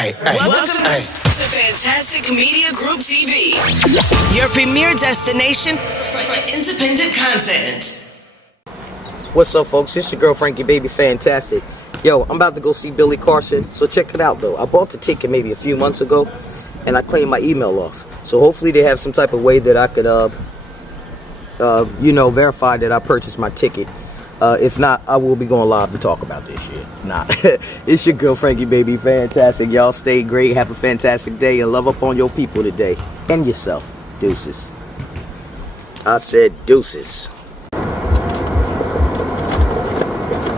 Welcome to Fantastic Media Group TV, your premier destination for independent content. What's up, folks? It's your girl Frankie Baby Fantastic. Yo, I'm about to go see Billy Carson, so check it out though. I bought the ticket maybe a few months ago, and I claimed my email off. So hopefully they have some type of way that I could, verify that I purchased my ticket. If not, I will be going live to talk about this shit. Nah, it's your girl Frankie Baby Fantastic. Y'all stay great, have a fantastic day, and love up on your people today and yourself. Deuces. I said deuces.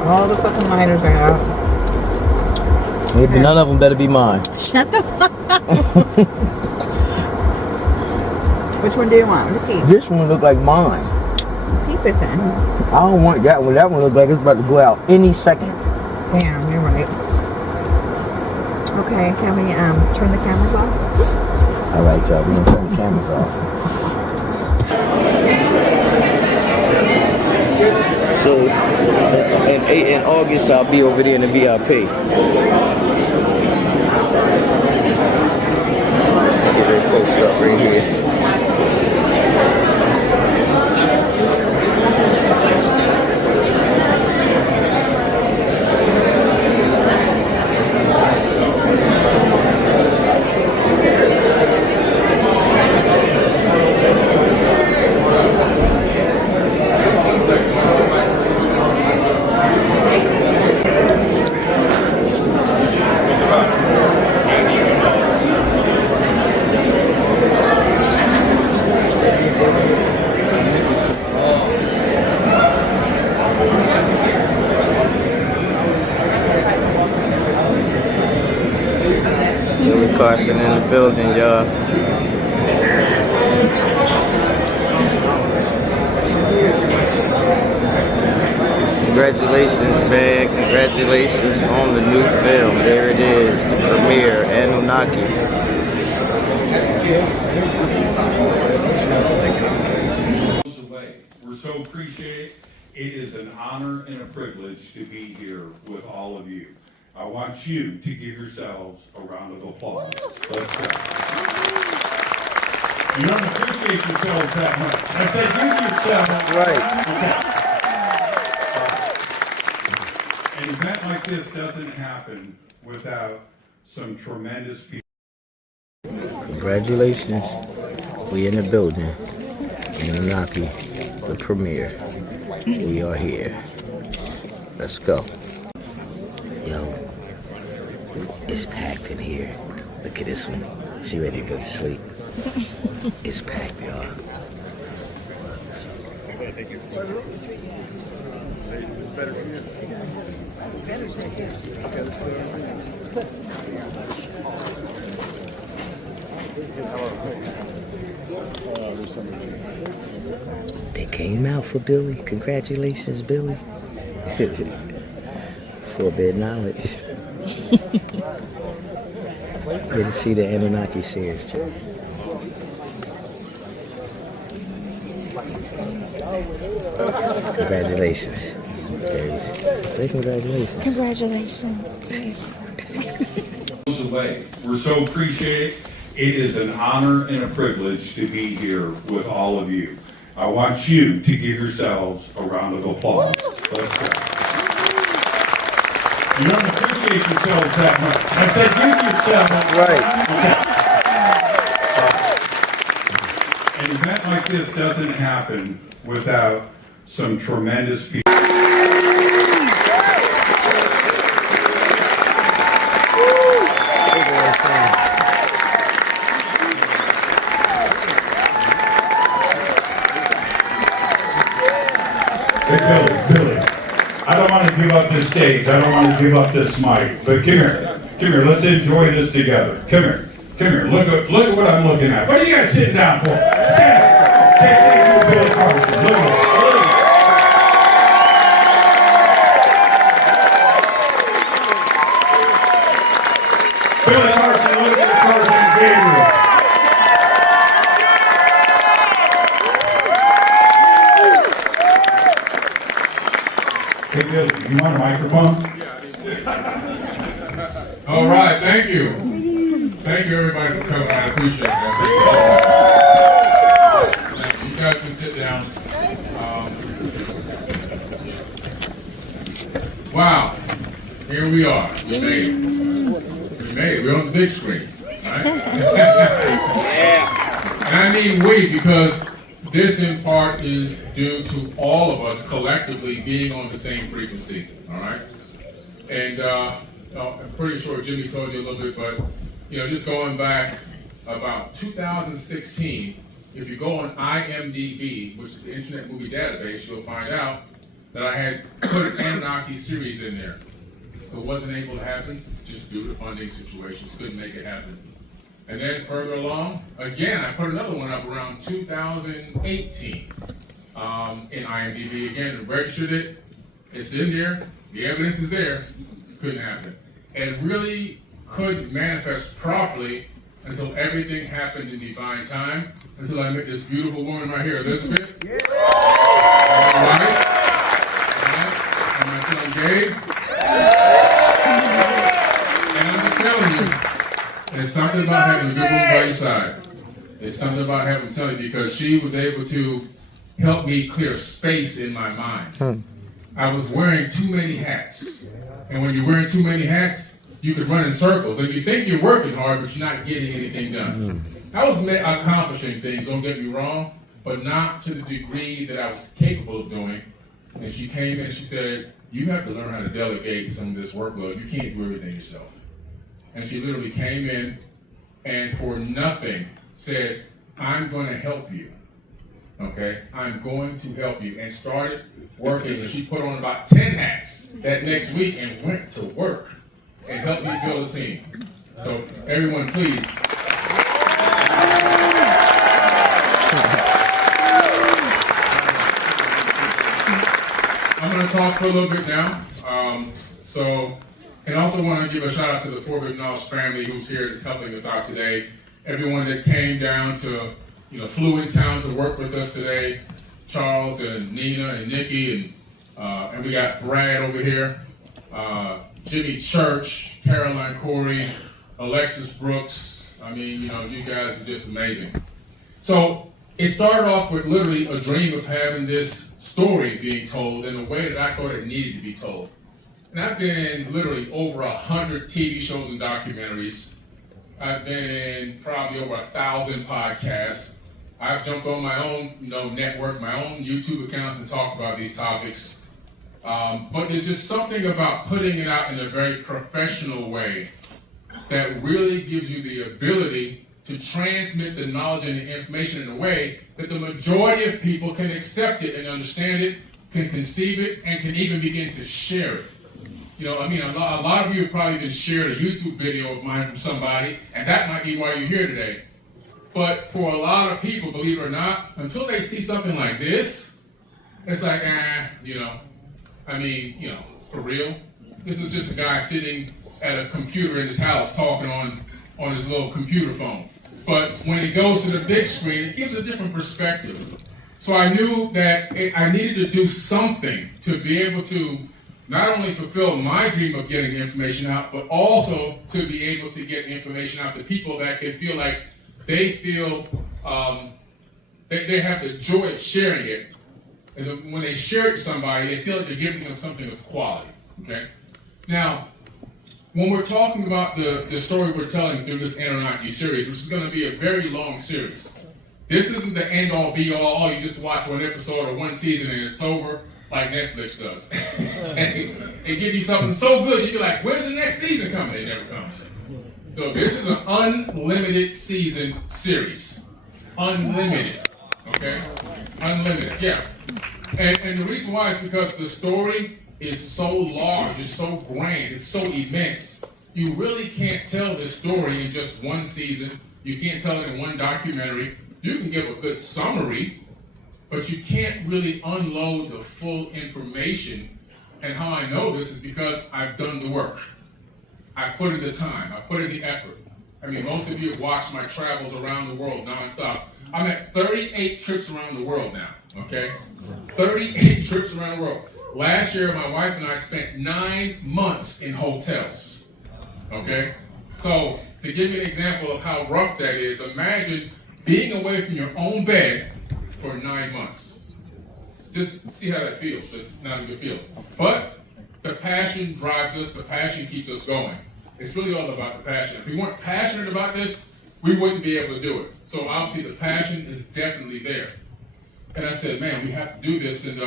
All the fucking lighters are out. Maybe none of them better be mine. Shut the fuck up. Which one do you want? Let me see. This one look like mine. Keep it then. I don't want that one. That one looks like it's about to go out any second. Damn, you're right. Okay, can we turn the cameras off? All right, y'all. We're gonna turn the cameras off. So, in August, I'll be over there in the VIP. Get very close up right here. Carson in the building, y'all. Congratulations, man. Congratulations on the new film. There it is, the premiere, Anunnaki. We're so appreciative. It is an honor and a privilege to be here with all of you. I want you to give yourselves a round of applause. Let's go. You don't appreciate yourselves that much. I said give yourselves. Right. Okay. An event like this doesn't happen without some tremendous people. Congratulations. We in the building. Anunnaki, the premiere. We are here. Let's go. Yo, it's packed in here. Look at this one. She ready to go to sleep. It's packed, y'all. They came out for Billy. Congratulations, Billy. Forbid knowledge. Good to see the Anunnaki series too. Congratulations. Say congratulations. Congratulations, please. We're so appreciative. It is an honor and a privilege to be here with all of you. I want you to give yourselves a round of applause. Let's go. You don't appreciate yourselves that much. I said give yourselves. Right. Okay. An event like this doesn't happen without some tremendous people. Hey, Billy, I don't want to give up this stage. I don't want to give up this mic. But come here. Let's enjoy this together. Come here. Look at what I'm looking at. What are you guys sitting down for? Stand. Thank you, Billy Carson. Look at Billy Carson. Look at the Carson Gabriel. Hey, Billy, you want a microphone? All right, thank you. Thank you, everybody, for coming. I appreciate that. Thank you. You guys can sit down. Wow. Here we are. We made it. We made it. We're on the big screen. Right? And I mean we, because this in part is due to all of us collectively being on the same frequency. All right? And I'm pretty sure Jimmy told you a little bit, but just going back about 2016, if you go on IMDb, which is the Internet Movie Database, you'll find out that I had put an Anunnaki series in there. It wasn't able to happen just due to funding situations. Couldn't make it happen. And then further along, again, I put another one up around 2018 in IMDb. Again, registered it. It's in there. The evidence is there. Couldn't happen. And it really couldn't manifest properly until everything happened in divine time, until I met this beautiful woman right here, Elizabeth. Yeah. Right? And my son Gabe. And I'm just telling you, there's something about having a good woman by your side. There's something about having to tell you, because she was able to help me clear space in my mind. I was wearing too many hats. And when you're wearing too many hats, you could run in circles. And you think you're working hard, but you're not getting anything done. I was accomplishing things, don't get me wrong, but not to the degree that I was capable of doing. And she came in and she said, you have to learn how to delegate some of this workload. You can't do everything yourself. And she literally came in and for nothing said, I'm going to help you. Okay? I'm going to help you. And started working. And she put on about 10 hats that next week and went to work and helped me build a team. So everyone, please. I'm going to talk for a little bit now. And also want to give a shout out to the Forbidden Knowledge family who's here that's helping us out today. Everyone that came down to, flew in town to work with us today. Charles and Nina and Nikki and we got Brad over here. Jimmy Church, Caroline Corey, Alexis Brooks. I mean, you guys are just amazing. So it started off with literally a dream of having this story being told in a way that I thought it needed to be told. And I've been in literally over 100 TV shows and documentaries. I've been in probably over 1,000 podcasts. I've jumped on my own network, my own YouTube accounts and talked about these topics. But there's just something about putting it out in a very professional way that really gives you the ability to transmit the knowledge and the information in a way that the majority of people can accept it and understand it, can conceive it, and can even begin to share it. A lot of you have probably been shared a YouTube video of mine from somebody, and that might be why you're here today. But for a lot of people, believe it or not, until they see something like this, it's like, for real? This is just a guy sitting at a computer in his house talking on his little computer phone. But when it goes to the big screen, it gives a different perspective. So I knew that I needed to do something to be able to not only fulfill my dream of getting information out, but also to be able to get information out to people that can feel like they feel they have the joy of sharing it. And when they share it to somebody, they feel like they're giving them something of quality. Okay? Now, when we're talking about the story we're telling through this Anunnaki series, which is going to be a very long series, this isn't the end-all, be-all, you just watch one episode or one season and it's over, like Netflix does. Okay? They give you something so good, you're like, when's the next season coming? It never comes. So this is an unlimited season series. Unlimited. Okay? Unlimited, yeah. And the reason why is because the story is so large, it's so grand, it's so immense. You really can't tell this story in just one season. You can't tell it in one documentary. You can give a good summary, but you can't really unload the full information. And how I know this is because I've done the work. I put in the time, I put in the effort. I mean, most of you have watched my travels around the world nonstop. I'm at 38 trips around the world now, okay? 38 trips around the world. Last year, my wife and I spent 9 months in hotels, okay? So To give you an example of how rough that is, imagine being away from your own bed for 9 months. Just see how that feels. It's not a good feeling. But the passion drives us. The passion keeps us going. It's really all about the passion. If we weren't passionate about this, we wouldn't be able to do it. So obviously the passion is definitely there. And I said, man, we have to do this. And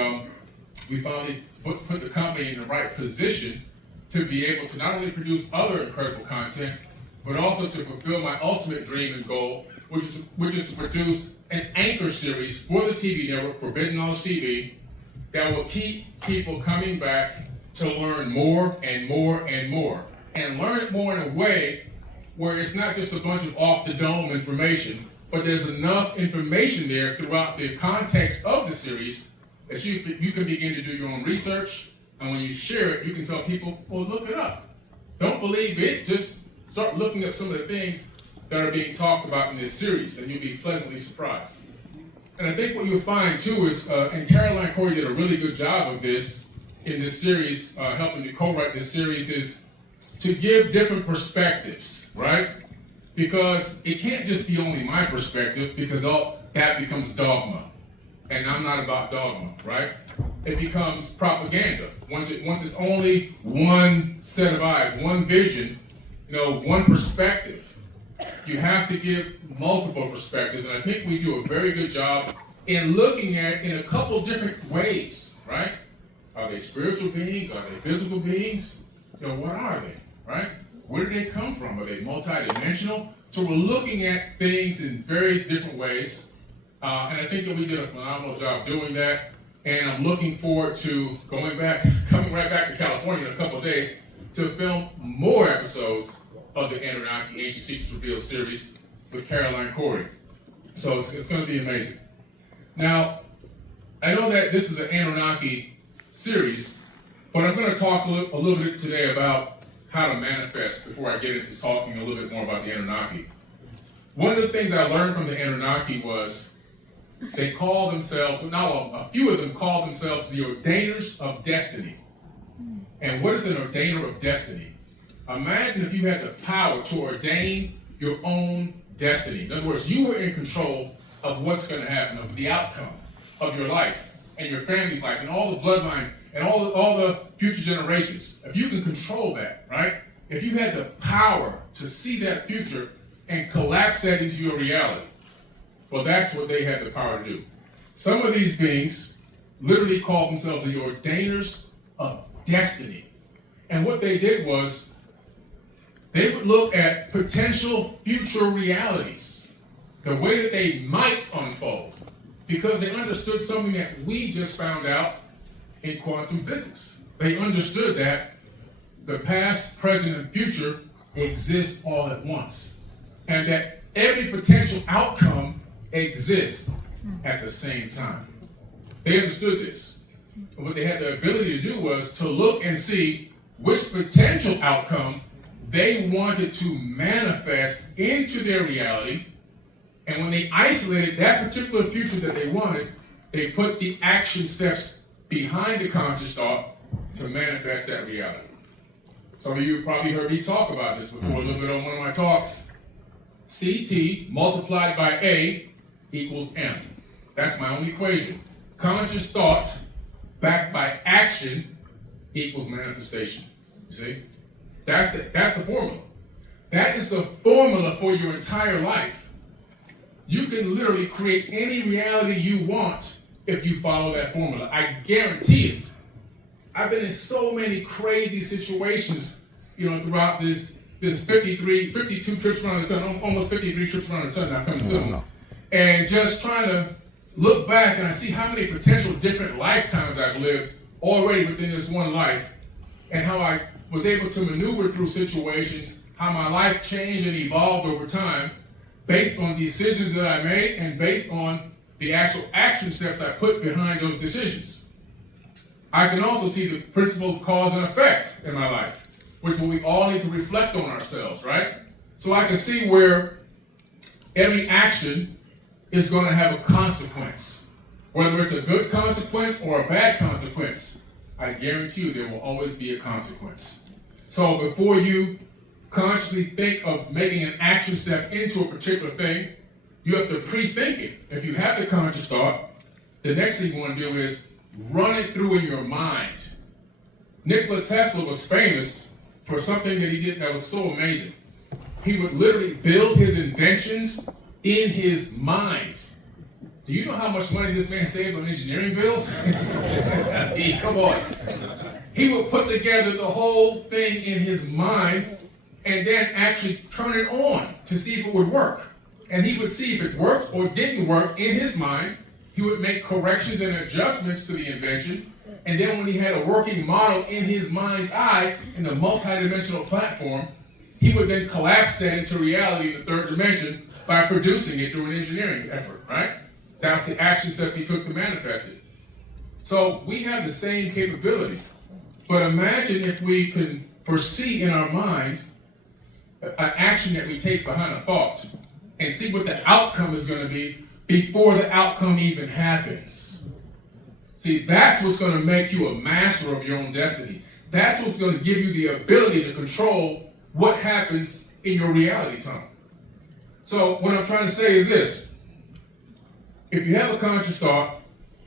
we finally put the company in the right position to be able to not only produce other incredible content, but also to fulfill my ultimate dream and goal, which is to produce an anchor series for the TV network, Forbidden Knowledge TV, that will keep people coming back to learn more and more and more. And learn it more in a way where it's not just a bunch of off-the-dome information, but there's enough information there throughout the context of the series that you can begin to do your own research, and when you share it, you can tell people, well, look it up. Don't believe it, just start looking at some of the things that are being talked about in this series, and you'll be pleasantly surprised. And I think what you'll find, too, is, and Caroline Corey did a really good job of this in this series, helping to co-write this series, is to give different perspectives, right? Because it can't just be only my perspective, because all that becomes dogma. And I'm not about dogma, right? It becomes propaganda. Once it's only one set of eyes, one vision, one perspective. You have to give multiple perspectives, and I think we do a very good job in looking at it in a couple different ways, right? Are they spiritual beings? Are they physical beings? What are they, right? Where do they come from? Are they multidimensional? So we're looking at things in various different ways, and I think that we did a phenomenal job doing that. And I'm looking forward to coming right back to California in a couple of days to film more episodes of the Anunnaki Ancient Secrets Revealed series with Caroline Corey. So it's going to be amazing. Now, I know that this is an Anunnaki series, but I'm going to talk a little bit today about how to manifest before I get into talking a little bit more about the Anunnaki. One of the things I learned from the Anunnaki was they call themselves, a few of them call themselves the ordainers of destiny. And what is an ordainer of destiny? Imagine if you had the power to ordain your own destiny. In other words, you were in control of what's going to happen, of the outcome of your life and your family's life and all the bloodline and all the future generations. If you can control that, right? If you had the power to see that future and collapse that into your reality, well, that's what they had the power to do. Some of these beings literally called themselves the ordainers of destiny. And what they did was they would look at potential future realities, the way that they might unfold, because they understood something that we just found out in quantum physics. They understood that the past, present, and future exist all at once, and that every potential outcome exists at the same time. They understood this. And what they had the ability to do was to look and see which potential outcome they wanted to manifest into their reality. And when they isolated that particular future that they wanted, they put the action steps behind the conscious thought to manifest that reality. Some of you have probably heard me talk about this before a little bit on one of my talks. CT multiplied by A equals M. That's my only equation. Conscious thought backed by action equals manifestation. You see? That's the formula. That is the formula for your entire life. You can literally create any reality you want if you follow that formula. I guarantee it. I've been in so many crazy situations, throughout this 52 trips around the sun, almost 53 trips around the sun now coming soon. And just trying to look back, and I see how many potential different lifetimes I've lived already within this one life, and how I was able to maneuver through situations, how my life changed and evolved over time based on decisions that I made and based on the actual action steps I put behind those decisions. I can also see the principle of cause and effect in my life, which we all need to reflect on ourselves, right? So I can see where every action is going to have a consequence. Whether it's a good consequence or a bad consequence, I guarantee you there will always be a consequence. So before you consciously think of making an action step into a particular thing, you have to pre-think it. If you have the conscious thought, the next thing you want to do is run it through in your mind. Nikola Tesla was famous for something that he did that was so amazing. He would literally build his inventions in his mind. Do you know how much money this man saved on engineering bills? Come on. He would put together the whole thing in his mind and then actually turn it on to see if it would work. And he would see if it worked or didn't work in his mind. He would make corrections and adjustments to the invention. And then when he had a working model in his mind's eye in the multidimensional platform, he would then collapse that into reality in the third dimension by producing it through an engineering effort, right? That's the action steps he took to manifest it. So we have the same capability. But imagine if we can foresee in our mind an action that we take behind a thought and see what the outcome is going to be before the outcome even happens. See, that's what's going to make you a master of your own destiny. That's what's going to give you the ability to control what happens in your reality time. So what I'm trying to say is this. If you have a conscious thought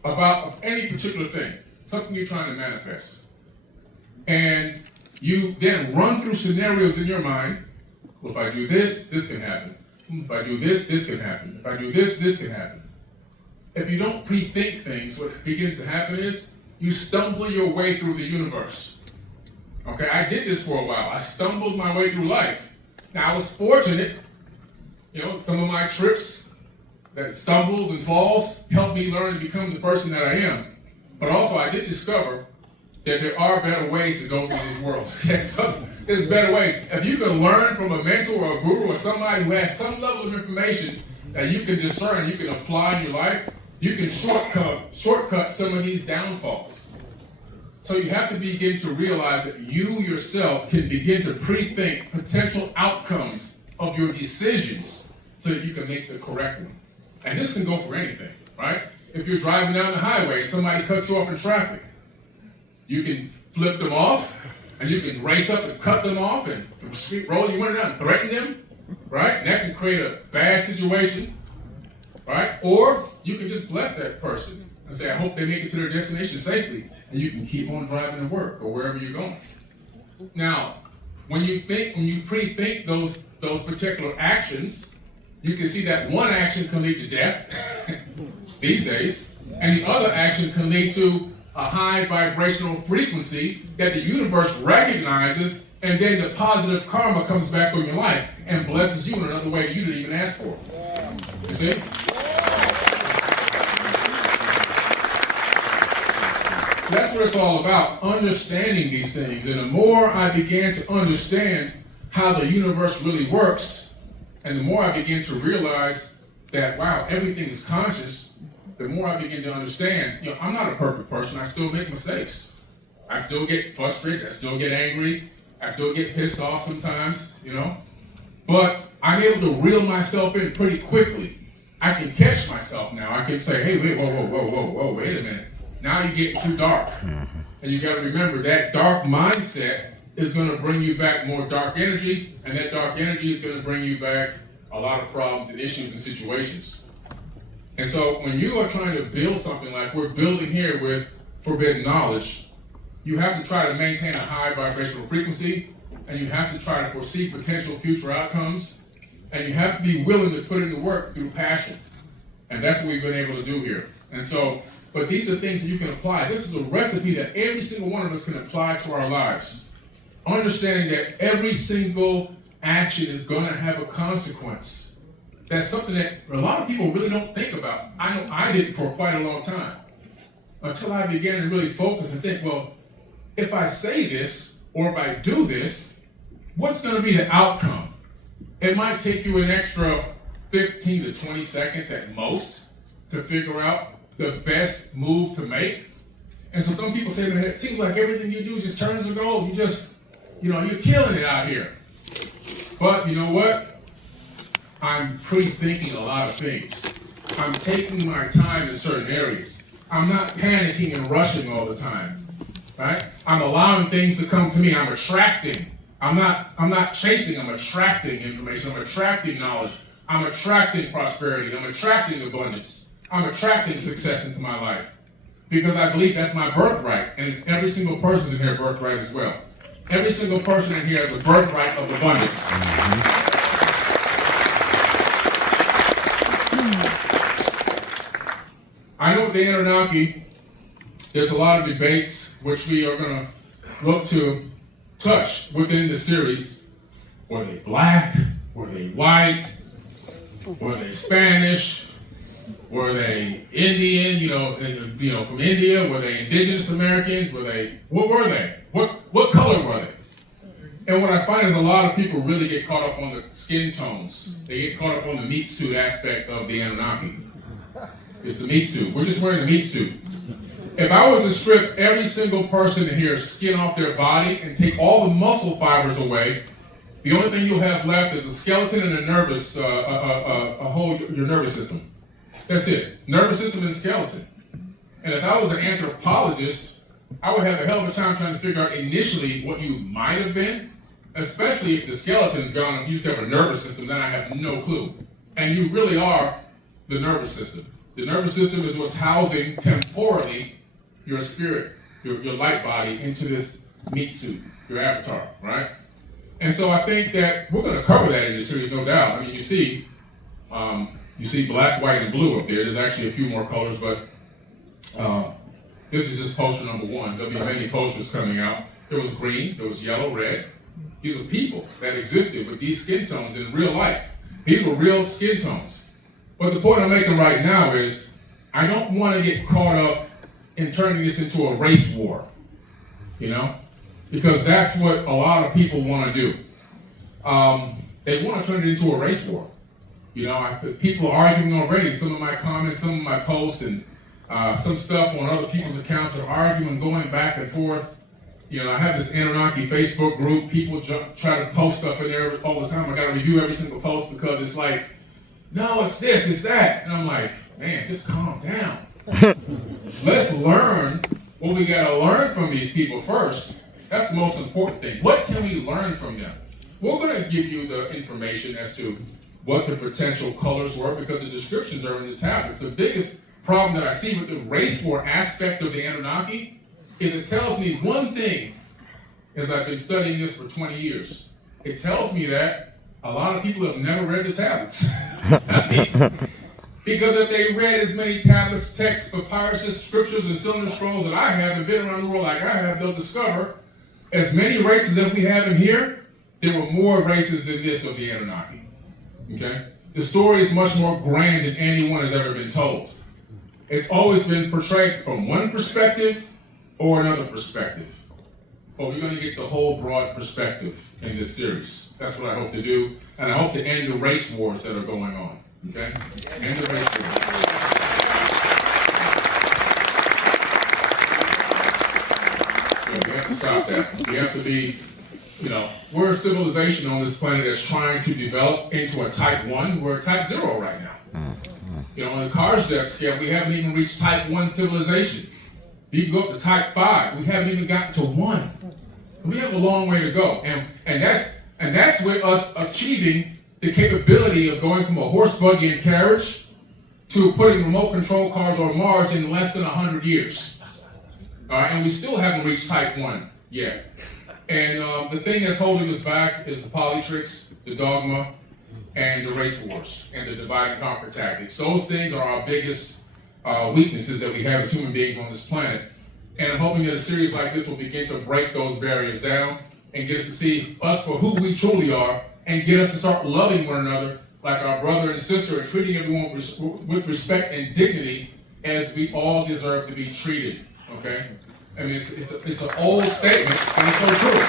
about any particular thing, something you're trying to manifest, and you then run through scenarios in your mind, well, if I do this, this can happen. If I do this, this can happen. If I do this, this can happen. If you don't pre-think things, what begins to happen is you stumble your way through the universe. Okay, I did this for a while. I stumbled my way through life. Now, I was fortunate, some of my trips, that stumbles and falls, helped me learn to become the person that I am. But also, I did discover that there are better ways to go through this world. There's better ways. If you can learn from a mentor or a guru or somebody who has some level of information that you can discern, you can apply in your life, you can shortcut some of these downfalls. So you have to begin to realize that you yourself can begin to pre-think potential outcomes of your decisions so that you can make the correct one. And this can go for anything, right? If you're driving down the highway and somebody cuts you off in traffic, you can flip them off, and you can race up and cut them off and roll your window down and threaten them, right? And that can create a bad situation, right? Or you can just bless that person and say, I hope they make it to their destination safely, and you can keep on driving to work or wherever you're going. Now, when you pre-think those particular actions, you can see that one action can lead to death these days, and the other action can lead to a high vibrational frequency that the universe recognizes, and then the positive karma comes back on your life and blesses you in another way you didn't even ask for. You see? That's what it's all about, understanding these things. And the more I began to understand how the universe really works, and the more I began to realize that, wow, everything is conscious, the more I begin to understand, I'm not a perfect person. I still make mistakes. I still get frustrated. I still get angry. I still get pissed off sometimes, But I'm able to reel myself in pretty quickly. I can catch myself now. I can say, hey, wait, whoa, wait a minute. Now you're getting too dark. And you got to remember that dark mindset is going to bring you back more dark energy, and that dark energy is going to bring you back a lot of problems and issues and situations. And so when you are trying to build something like we're building here with forbidden knowledge, you have to try to maintain a high vibrational frequency, and you have to try to foresee potential future outcomes, and you have to be willing to put in the work through passion. And that's what we've been able to do here. And so, but these are things that you can apply. This is a recipe that every single one of us can apply to our lives. Understanding that every single action is going to have a consequence. That's something that a lot of people really don't think about. I know I didn't for quite a long time. Until I began to really focus and think, well, if I say this, or if I do this, what's going to be the outcome? It might take you an extra 15 to 20 seconds at most to figure out the best move to make. And so some people say, man, it seems like everything you do just turns to gold. You're killing it out here. But you know what? I'm pre-thinking a lot of things. I'm taking my time in certain areas. I'm not panicking and rushing all the time, right? I'm allowing things to come to me. I'm attracting I'm not chasing, I'm attracting information, I'm attracting knowledge, I'm attracting prosperity, I'm attracting abundance, I'm attracting success into my life. Because I believe that's my birthright, and it's every single person in here birthright as well. Every single person in here has a birthright of abundance. I know with the Anunnaki, there's a lot of debates which we are going to look to touch within the series. Were they black? Were they white? Were they Spanish? Were they Indian? From India? Were they indigenous Americans? What were they? What color were they? And what I find is a lot of people really get caught up on the skin tones. They get caught up on the meat suit aspect of the Anunnaki. It's the meat suit. We're just wearing the meat suit. If I was to strip every single person in here skin off their body and take all the muscle fibers away, the only thing you'll have left is a skeleton and your nervous system. That's it. Nervous system and skeleton. And if I was an anthropologist, I would have a hell of a time trying to figure out initially what you might have been, especially if the skeleton's gone and you just have a nervous system, then I have no clue. And you really are the nervous system. The nervous system is what's housing temporally your spirit, your light body into this meat suit, your avatar, right? And so I think that we're going to cover that in this series, no doubt. I mean, you see black, white, and blue up there. There's actually a few more colors, but this is just poster number one. There'll be many posters coming out. There was green, there was yellow, red. These are people that existed with these skin tones in real life. These were real skin tones. But the point I'm making right now is I don't want to get caught up in turning this into a race war, because that's what a lot of people want to do. They want to turn it into a race war. People are arguing already. Some of my comments, some of my posts, and some stuff on other people's accounts are arguing, going back and forth. I have this Anunnaki Facebook group. People try to post stuff in there all the time. I got to review every single post because it's like, no, it's this, it's that. And I'm like, man, just calm down. Let's learn what we got to learn from these people first. That's the most important thing. What can we learn from them? We're going to give you the information as to what the potential colors were because the descriptions are in the tablets. The biggest problem that I see with the race war aspect of the Anunnaki is it tells me one thing, as I've been studying this for 20 years. It tells me that a lot of people have never read the tablets. Because if they read as many tablets, texts, papyruses, scriptures, and cylinder scrolls that I have and been around the world like I have, they'll discover as many races that we have in here, there were more races than this of the Anunnaki. Okay? The story is much more grand than anyone has ever been told. It's always been portrayed from one perspective or another perspective. But we're going to get the whole broad perspective in this series. That's what I hope to do. And I hope to end the race wars that are going on. Okay? End the race wars. So we have to stop that. We have to be, we're a civilization on this planet that's trying to develop into a type 1. We're type 0 right now. On the Carson scale, we haven't even reached type 1 civilization. You can go up to type 5. We haven't even gotten to 1. We have a long way to go. And that's with us achieving the capability of going from a horse, buggy, and carriage to putting remote control cars on Mars in less than 100 years. All right, and we still haven't reached type 1 yet. And the thing that's holding us back is the polytricks, the dogma, and the race wars, and the divide and conquer tactics. Those things are our biggest weaknesses that we have as human beings on this planet. And I'm hoping that a series like this will begin to break those barriers down and get us to see us for who we truly are and get us to start loving one another like our brother and sister and treating everyone with respect and dignity as we all deserve to be treated, okay? I mean, it's an old statement, and it's so true.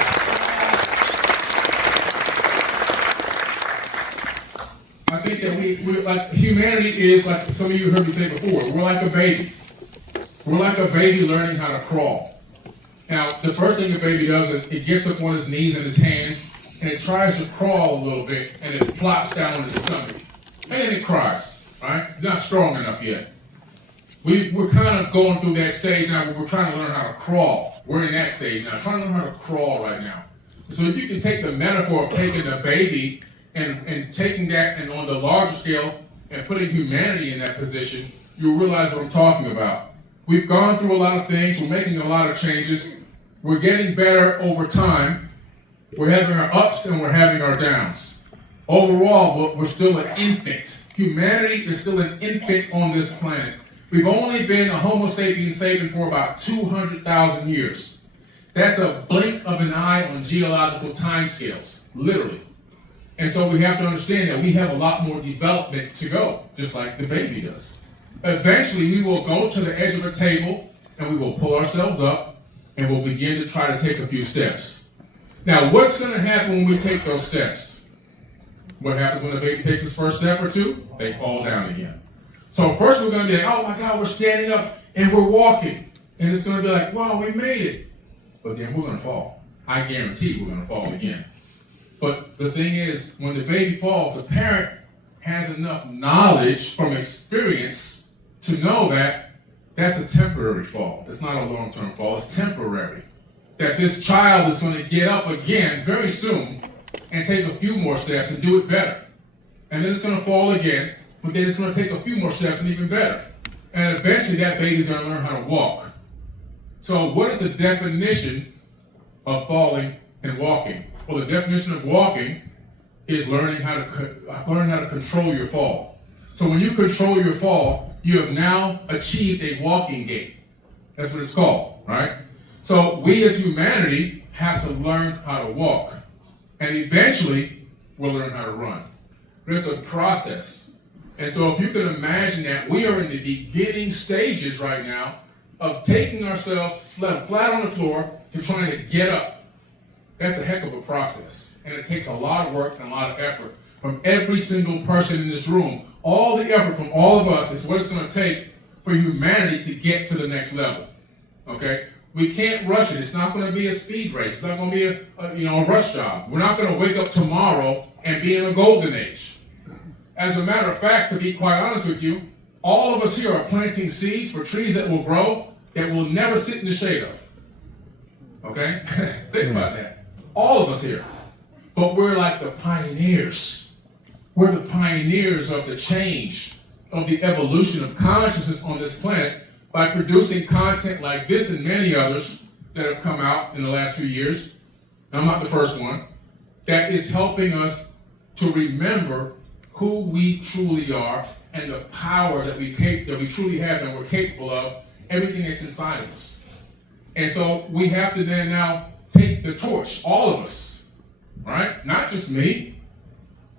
I think that we're like, humanity is like some of you heard me say before, we're like a baby. We're like a baby learning how to crawl. Now, the first thing the baby does is it gets up on his knees and his hands, and it tries to crawl a little bit, and it plops down on its stomach. And then it cries, right? It's not strong enough yet. We're kind of going through that stage now where we're trying to learn how to crawl. We're in that stage now, trying to learn how to crawl right now. So if you can take the metaphor of taking a baby and taking that and on the larger scale and putting humanity in that position, you'll realize what I'm talking about. We've gone through a lot of things. We're making a lot of changes. We're getting better over time. We're having our ups and we're having our downs. Overall, we're still an infant. Humanity is still an infant on this planet. We've only been a Homo sapiens sapien for about 200,000 years. That's a blink of an eye on geological timescales, literally. And so we have to understand that we have a lot more development to go, just like the baby does. Eventually, we will go to the edge of a table and we will pull ourselves up and we'll begin to try to take a few steps. Now, what's going to happen when we take those steps? What happens when a baby takes his first step or two? They fall down again. So first we're going to be like, oh my God, we're standing up and we're walking. And it's going to be like, wow, we made it. But then we're going to fall. I guarantee we're going to fall again. But the thing is, when the baby falls, the parent has enough knowledge from experience to know that that's a temporary fall. It's not a long-term fall. It's temporary. That this child is going to get up again very soon and take a few more steps and do it better. And then it's going to fall again, but then it's going to take a few more steps and even better. And eventually that baby's going to learn how to walk. So what is the definition of falling and walking? Well, the definition of walking is learning how to control your fall. So when you control your fall, you have now achieved a walking gait. That's what it's called, right? So we as humanity have to learn how to walk. And eventually, we'll learn how to run. There's a process. And so if you can imagine that we are in the beginning stages right now of taking ourselves flat on the floor to trying to get up. That's a heck of a process. And it takes a lot of work and a lot of effort from every single person in this room. All the effort from all of us is what it's going to take for humanity to get to the next level. Okay? We can't rush it. It's not going to be a speed race. It's not going to be a rush job. We're not going to wake up tomorrow and be in a golden age. As a matter of fact, to be quite honest with you, all of us here are planting seeds for trees that will grow that we'll never sit in the shade of. Okay? Think about that. All of us here. But we're like the pioneers. We're the pioneers of the change, of the evolution of consciousness on this planet by producing content like this and many others that have come out in the last few years. I'm not the first one. That is helping us to remember who we truly are and the power that we truly have and we're capable of, everything that's inside of us. And so we have to then now take the torch, all of us, right? Not just me.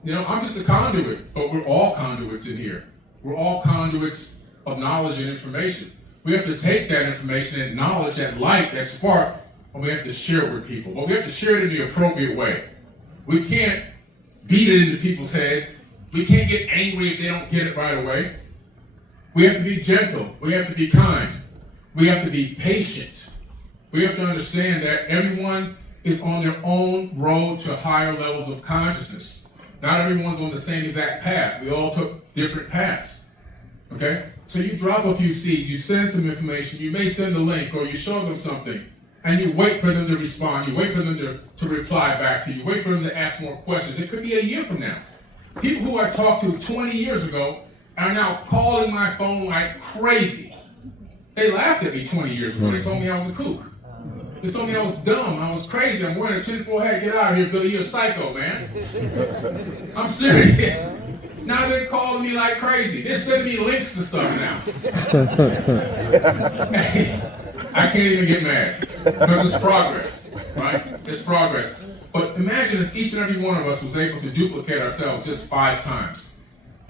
I'm just a conduit, but we're all conduits in here. We're all conduits of knowledge and information. We have to take that information and knowledge, that light, that spark, and we have to share it with people. But we have to share it in the appropriate way. We can't beat it into people's heads. We can't get angry if they don't get it right away. We have to be gentle. We have to be kind. We have to be patient. We have to understand that everyone is on their own road to higher levels of consciousness. Not everyone's on the same exact path. We all took different paths. Okay? So you drop a few seeds, you send some information, you may send a link or you show them something, and you wait for them to respond, you wait for them to reply back to you, wait for them to ask more questions. It could be a year from now. People who I talked to 20 years ago are now calling my phone like crazy. They laughed at me 20 years ago. They told me I was a kook. They told me I was dumb, I was crazy, I'm wearing a tinfoil hat, get out of here, Billy, you're a psycho, man. I'm serious. Now they're calling me like crazy. They're sending me links to stuff now. I can't even get mad because it's progress, right? It's progress. But imagine if each and every one of us was able to duplicate ourselves just 5 times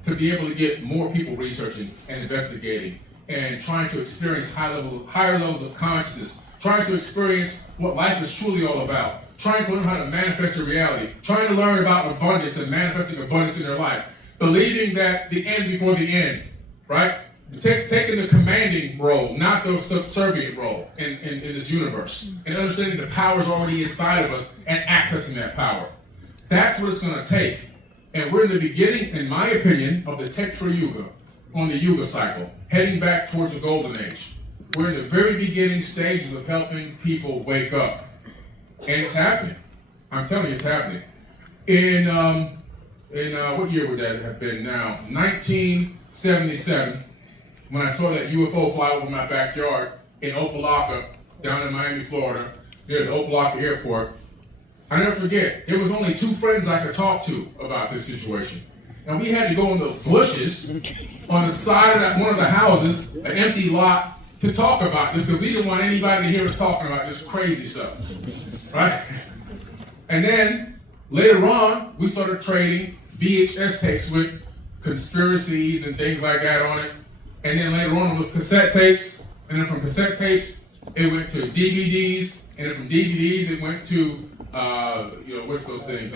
to be able to get more people researching and investigating and trying to experience higher levels of consciousness, trying to experience what life is truly all about, trying to learn how to manifest your reality, trying to learn about abundance and manifesting abundance in their life, believing that the end before the end, right? Taking the commanding role, not the subservient role in this universe, and understanding the power's already inside of us and accessing that power. That's what it's going to take. And we're in the beginning, in my opinion, of the Tetra Yuga, on the Yuga cycle, heading back towards the Golden Age. We're in the very beginning stages of helping people wake up. And it's happening. I'm telling you, it's happening. In what year would that have been now? 1977, when I saw that UFO fly over my backyard in Opelika, down in Miami, Florida, near the Opelika airport. I never forget, there was only 2 friends I could talk to about this situation. And we had to go in the bushes on the side of one of the houses, an empty lot, to talk about this, because we didn't want anybody to hear us talking about this crazy stuff, right? And then, later on, we started trading VHS tapes with conspiracies and things like that on it. And then later on, it was cassette tapes. And then from cassette tapes, it went to DVDs. And then from DVDs, it went to, what's those things?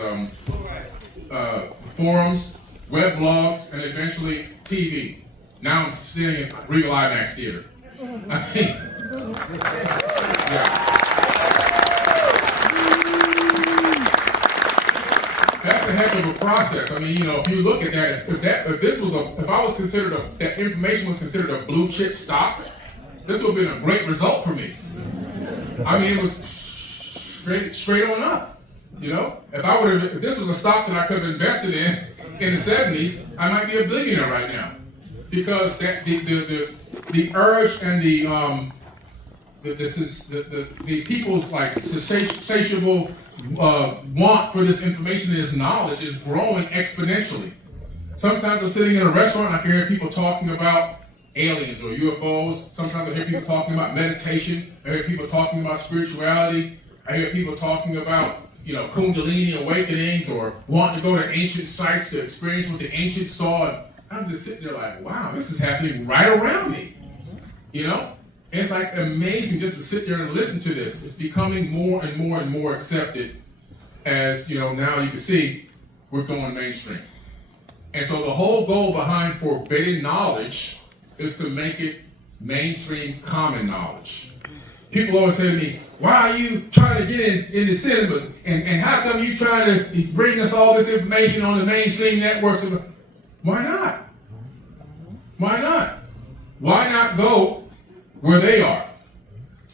Forums, web blogs, and eventually TV. Now I'm sitting in Regal IMAX Theater. I mean, yeah. That's a heck of a process. I mean, if you look at that, if I was considered that information was considered a blue chip stock, this would have been a great result for me. I mean, it was straight on up. If this was a stock that I could have invested in the 70s, I might be a billionaire right now, because the urge and the people's insatiable want for this information and this knowledge is growing exponentially. Sometimes I'm sitting in a restaurant, I can hear people talking about aliens or UFOs. Sometimes I hear people talking about meditation. I hear people talking about spirituality. I hear people talking about Kundalini awakenings, or wanting to go to ancient sites to experience what the ancients saw. And I'm just sitting there like, wow, this is happening right around me. And it's like amazing just to sit there and listen to this. It's becoming more and more and more accepted as, now you can see we're going mainstream. And so the whole goal behind forbidden knowledge is to make it mainstream common knowledge. People always say to me, why are you trying to get in the cinemas? And how come you trying to bring us all this information on the mainstream networks? Why not? Why not? Why not go where they are?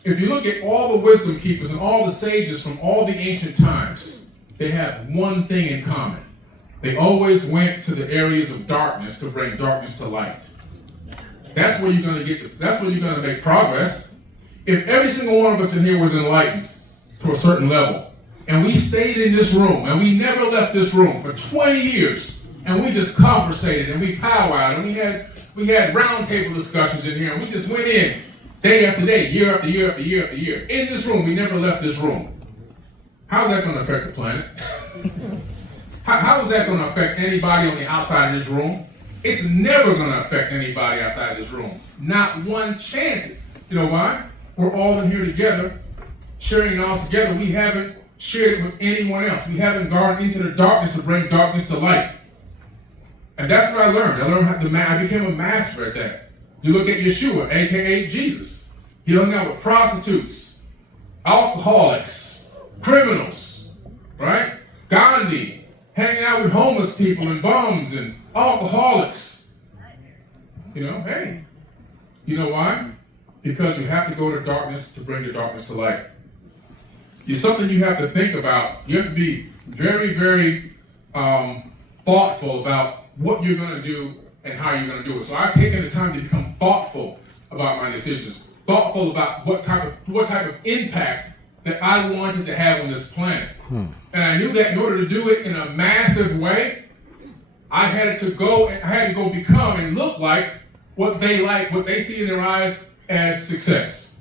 If you look at all the wisdom keepers and all the sages from all the ancient times, they have one thing in common. They always went to the areas of darkness to bring darkness to light. That's where you're going to that's where you're going to make progress. If every single one of us in here was enlightened to a certain level, and we stayed in this room, and we never left this room for 20 years, and we just conversated, and we powwowed, and we had roundtable discussions in here, and we just went in day after day, year after year after year after year. In this room, we never left this room. How's that going to affect the planet? How is that going to affect anybody on the outside of this room? It's never going to affect anybody outside of this room. Not one chance. You know why? We're all in here together, sharing it all together. We haven't shared it with anyone else. We haven't gone into the darkness to bring darkness to light. And that's what I learned. I became a master at that. You look at Yeshua, a.k.a. Jesus. He hung out with prostitutes, alcoholics, criminals, right? Gandhi, hanging out with homeless people and bums and alcoholics. Hey, you know why? Because you have to go to darkness to bring the darkness to light. It's something you have to think about. You have to be very, very thoughtful about what you're going to do and how you're going to do it. So I've taken the time to become thoughtful about my decisions, thoughtful about what type of impact that I wanted to have on this planet. And I knew that in order to do it in a massive way, I had to go become and look like what they see in their eyes as success.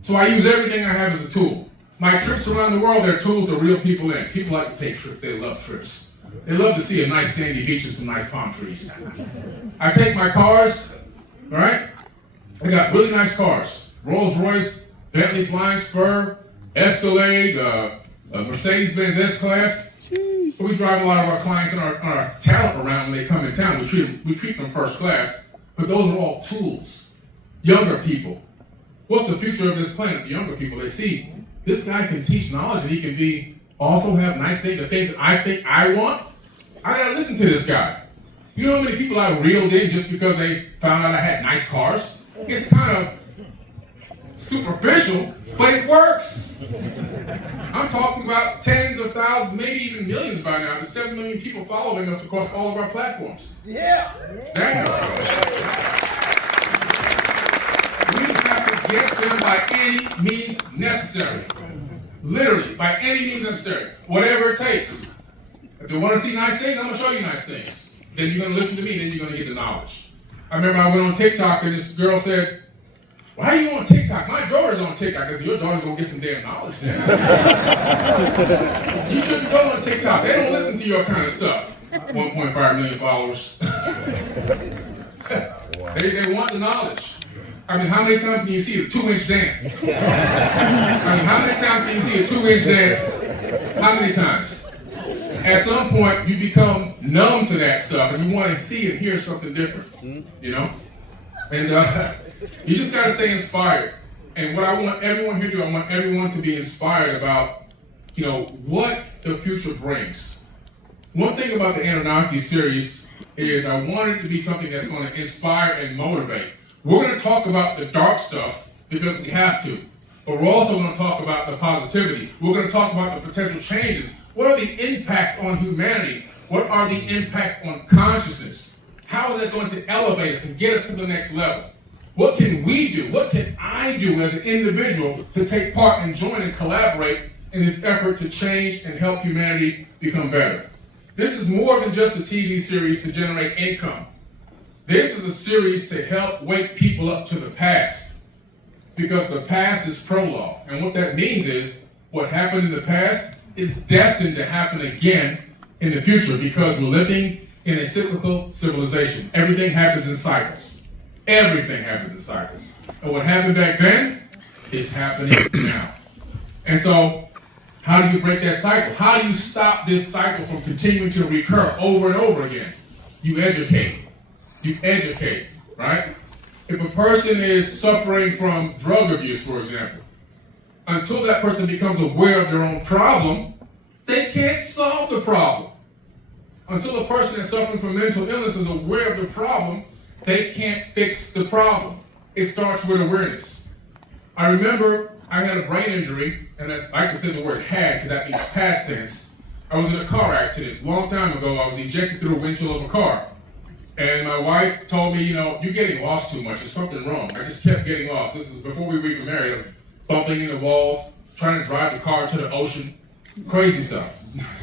So I use everything I have as a tool. My trips around the world, they're tools to reel people in. People like to take trips. They love trips. They love to see a nice sandy beach and some nice palm trees. I take my cars, all right? I got really nice cars. Rolls Royce, Bentley Flying Spur, Escalade, Mercedes-Benz S-Class. We drive a lot of our clients and our talent around when they come in town. We treat them first class, but those are all tools. Younger people. What's the future of this planet? The younger people, they see this guy can teach knowledge and he can also have nice things, the things that I think I want. I gotta listen to this guy. You know how many people I reeled in just because they found out I had nice cars? It's kind of superficial, but it works. I'm talking about tens of thousands, maybe even millions by now. There's 7 million people following us across all of our platforms. Yeah. Damn. We have to get them by any means necessary. Literally, by any means necessary. Whatever it takes. If they want to see nice things, I'm going to show you nice things. Then you're going to listen to me, then you're going to get the knowledge. I remember I went on TikTok and this girl said, "Why are you on TikTok?" "My daughter's on TikTok." I said, "Your daughter's going to get some damn knowledge then." You shouldn't go on TikTok. They don't listen to your kind of stuff. 1.5 million followers. They want the knowledge. I mean, how many times can you see a 2-inch dance? I mean, how many times can you see a 2-inch dance? How many times? At some point, you become numb to that stuff, and you want to see and hear something different, you know? And you just got to stay inspired. And what I want everyone here to do, I want everyone to be inspired about, you know, what the future brings. One thing about the Anunnaki series is I want it to be something that's going to inspire and motivate. We're going to talk about the dark stuff because we have to, but we're also going to talk about the positivity. We're going to talk about the potential changes. What are the impacts on humanity? What are the impacts on consciousness? How is that going to elevate us and get us to the next level? What can we do? What can I do as an individual to take part and join and collaborate in this effort to change and help humanity become better? This is more than just a TV series to generate income. This is a series to help wake people up to the past, because the past is prologue. And what that means is what happened in the past is destined to happen again in the future, because we're living in a cyclical civilization. Everything happens in cycles. Everything happens in cycles. And what happened back then is happening now. And so, how do you break that cycle? How do you stop this cycle from continuing to recur over and over again? You educate. You educate, right? If a person is suffering from drug abuse, for example, until that person becomes aware of their own problem, they can't solve the problem. Until a person that's suffering from mental illness is aware of the problem, they can't fix the problem. It starts with awareness. I remember I had a brain injury, and I like to say the word had because that means past tense. I was in a car accident a long time ago. I was ejected through a windshield of a car. And my wife told me, you know, you're getting lost too much. There's something wrong. I just kept getting lost. This is before we were married. I was bumping into walls, trying to drive the car to the ocean. Crazy stuff.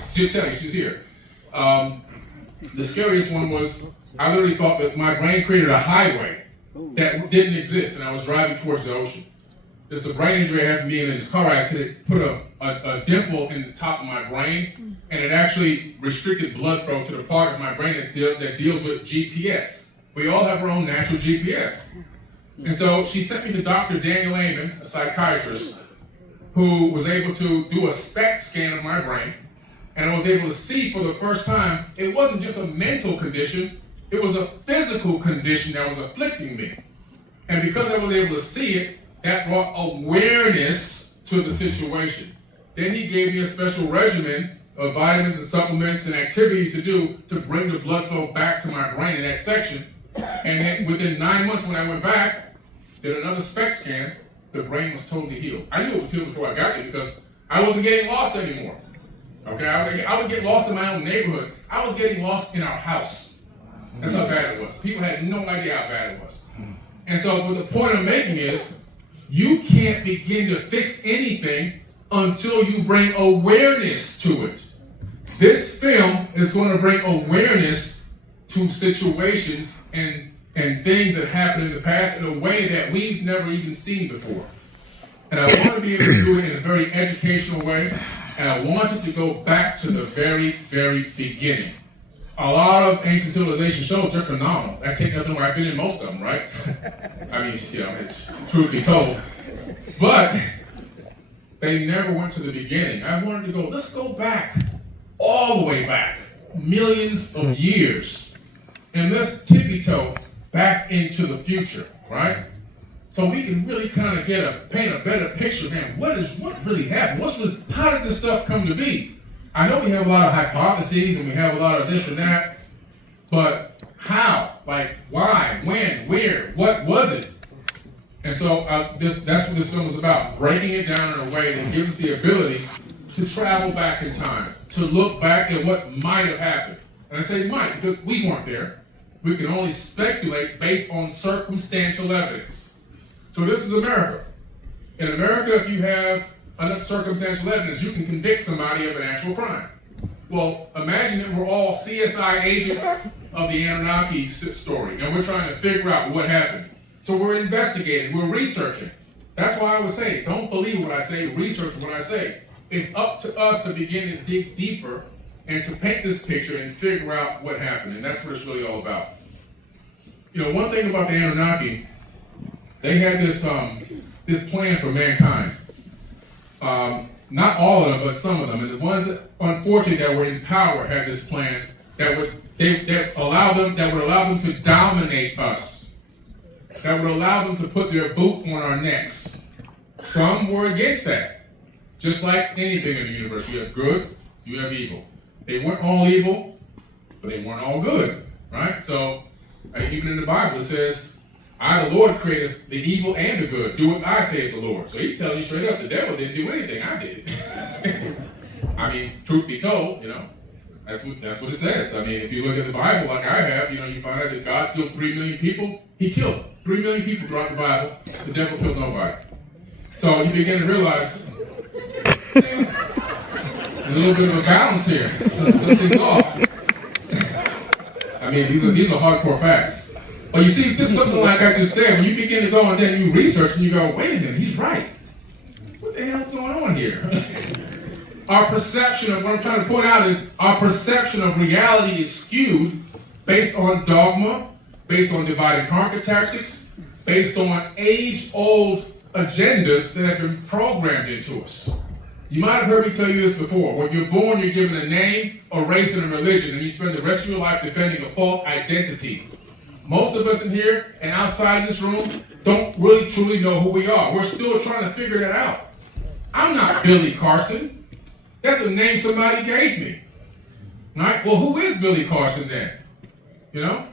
She'll tell you, she's here. The scariest one was, I literally thought that my brain created a highway that didn't exist, and I was driving towards the ocean. This is a brain injury I had from being in this car accident, put a dimple in the top of my brain, and it actually restricted blood flow to the part of my brain that deals with GPS. We all have our own natural GPS. And so she sent me to Dr. Daniel Amen, a psychiatrist, who was able to do a SPECT scan of my brain, and I was able to see for the first time it wasn't just a mental condition, it was a physical condition that was afflicting me. And because I was able to see it, that brought awareness to the situation. Then he gave me a special regimen of vitamins and supplements and activities to do to bring the blood flow back to my brain in that section. And then within 9 months when I went back, did another SPECT scan, the brain was totally healed. I knew it was healed before I got there because I wasn't getting lost anymore. Okay, I would get lost in my own neighborhood. I was getting lost in our house. That's how bad it was. People had no idea how bad it was. And so what the point I'm making is, you can't begin to fix anything until you bring awareness to it. This film is going to bring awareness to situations and things that happened in the past in a way that we've never even seen before. And I want to be able to do it in a very educational way, and I want it to go back to the very, very beginning. A lot of ancient civilization shows, they're phenomenal. I take nothing away. I've been in most of them, right? I mean, you know, it's truth be told. But they never went to the beginning. I wanted to go, let's go back, all the way back, millions of years. And let's tippy-toe back into the future, right? So we can really kind of paint a better picture, man. What really happened? How did this stuff come to be? I know we have a lot of hypotheses and we have a lot of this and that, but how? Like, why? When? Where? What was it? And so so that's what this film is about, breaking it down in a way that gives us the ability to travel back in time, to look back at what might have happened. And I say might because we weren't there. We can only speculate based on circumstantial evidence. So this is America. In America, if you have enough circumstantial evidence, you can convict somebody of an actual crime. Well, imagine that we're all CSI agents of the Anunnaki story, and we're trying to figure out what happened. So we're investigating, we're researching. That's why I would say, don't believe what I say, research what I say. It's up to us to begin to dig deeper and to paint this picture and figure out what happened, and that's what it's really all about. You know, one thing about the Anunnaki, they had this plan for mankind. Not all of them, but some of them. And the ones that, unfortunately, that were in power had this plan that would allow them to dominate us. That would allow them to put their boot on our necks. Some were against that. Just like anything in the universe, you have good, you have evil. They weren't all evil, but they weren't all good, right? So even in the Bible it says, I, the Lord, created the evil and the good. Do what I say, the Lord. So he tells you straight up, the devil didn't do anything. I did. I mean, truth be told, you know, that's what it says. I mean, if you look at the Bible like I have, you know, you find out that God killed 3 million people. He killed 3 million people throughout the Bible. The devil killed nobody. So you begin to realize there's a little bit of a balance here. Something's off. I mean, these are hardcore facts. But you see, just something like I just said, when you begin to go and then you research and you go, wait a minute, he's right. What the hell's going on here? Our perception of, what I'm trying to point out is, our perception of reality is skewed based on dogma, based on divide and conquer tactics, based on age-old agendas that have been programmed into us. You might have heard me tell you this before. When you're born, you're given a name, a race, and a religion, and you spend the rest of your life defending a false identity. Most of us in here and outside of this room don't really truly know who we are. We're still trying to figure that out. I'm not Billy Carson. That's a name somebody gave me. Right? Well, who is Billy Carson then? You know?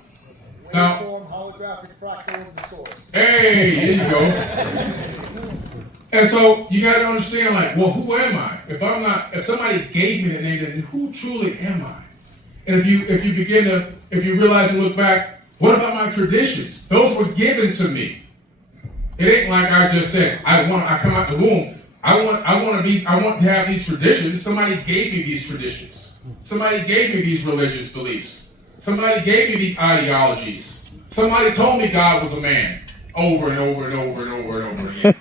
Now, holographic fractal of the source. Hey, there you go. And so you got to understand, like, well, who am I? If somebody gave me the name, then who truly am I? And if you realize and look back, what about my traditions? Those were given to me. It ain't like I just said, I come out the womb. I want to have these traditions. Somebody gave me these traditions. Somebody gave me these religious beliefs. Somebody gave me these ideologies. Somebody told me God was a man over and over and over and over and over again.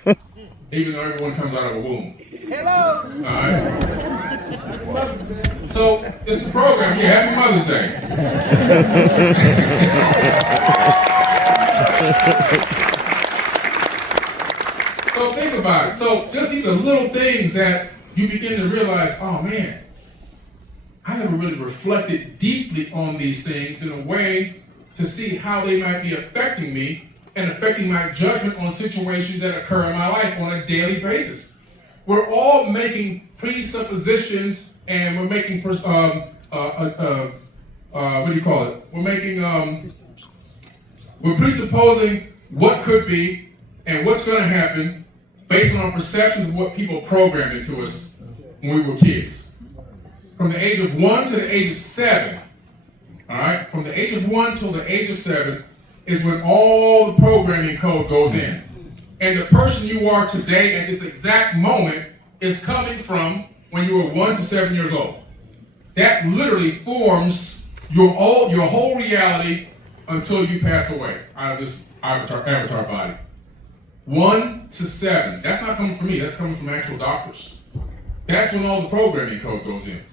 Even though everyone comes out of a womb. Hello. All right. So it's the program. Yeah, Happy Mother's Day. So think about it. So just these are little things that you begin to realize, oh man, I never really reflected deeply on these things in a way to see how they might be affecting me and affecting my judgment on situations that occur in my life on a daily basis. We're all making presuppositions and we're making, what do you call it? We're presupposing what could be and what's going to happen based on our perceptions of what people programmed into us when we were kids. From the age of 1 to the age of 7, all right? From the age of 1 till the age of 7 is when all the programming code goes in. And the person you are today at this exact moment is coming from when you were 1 to 7 years old. That literally forms your whole reality until you pass away out of this avatar body. 1 to 7. That's not coming from me. That's coming from actual doctors. That's when all the programming code goes in.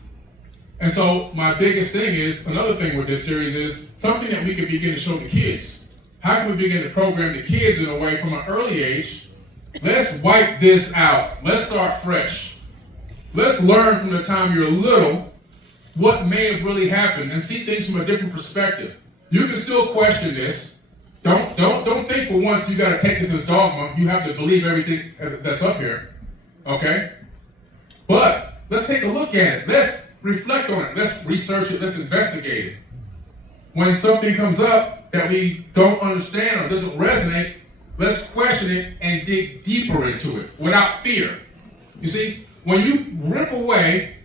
And so my biggest thing is, another thing with this series is something that we can begin to show the kids. How can we begin to program the kids in a way from an early age? Let's wipe this out. Let's start fresh. Let's learn from the time you're little what may have really happened and see things from a different perspective. You can still question this. Don't think for once you got to take this as dogma. You have to believe everything that's up here. Okay? But let's take a look at it. Let's reflect on it. Let's research it. Let's investigate it. When something comes up that we don't understand or doesn't resonate, Let's question it and dig deeper into it without fear. You see, when you rip away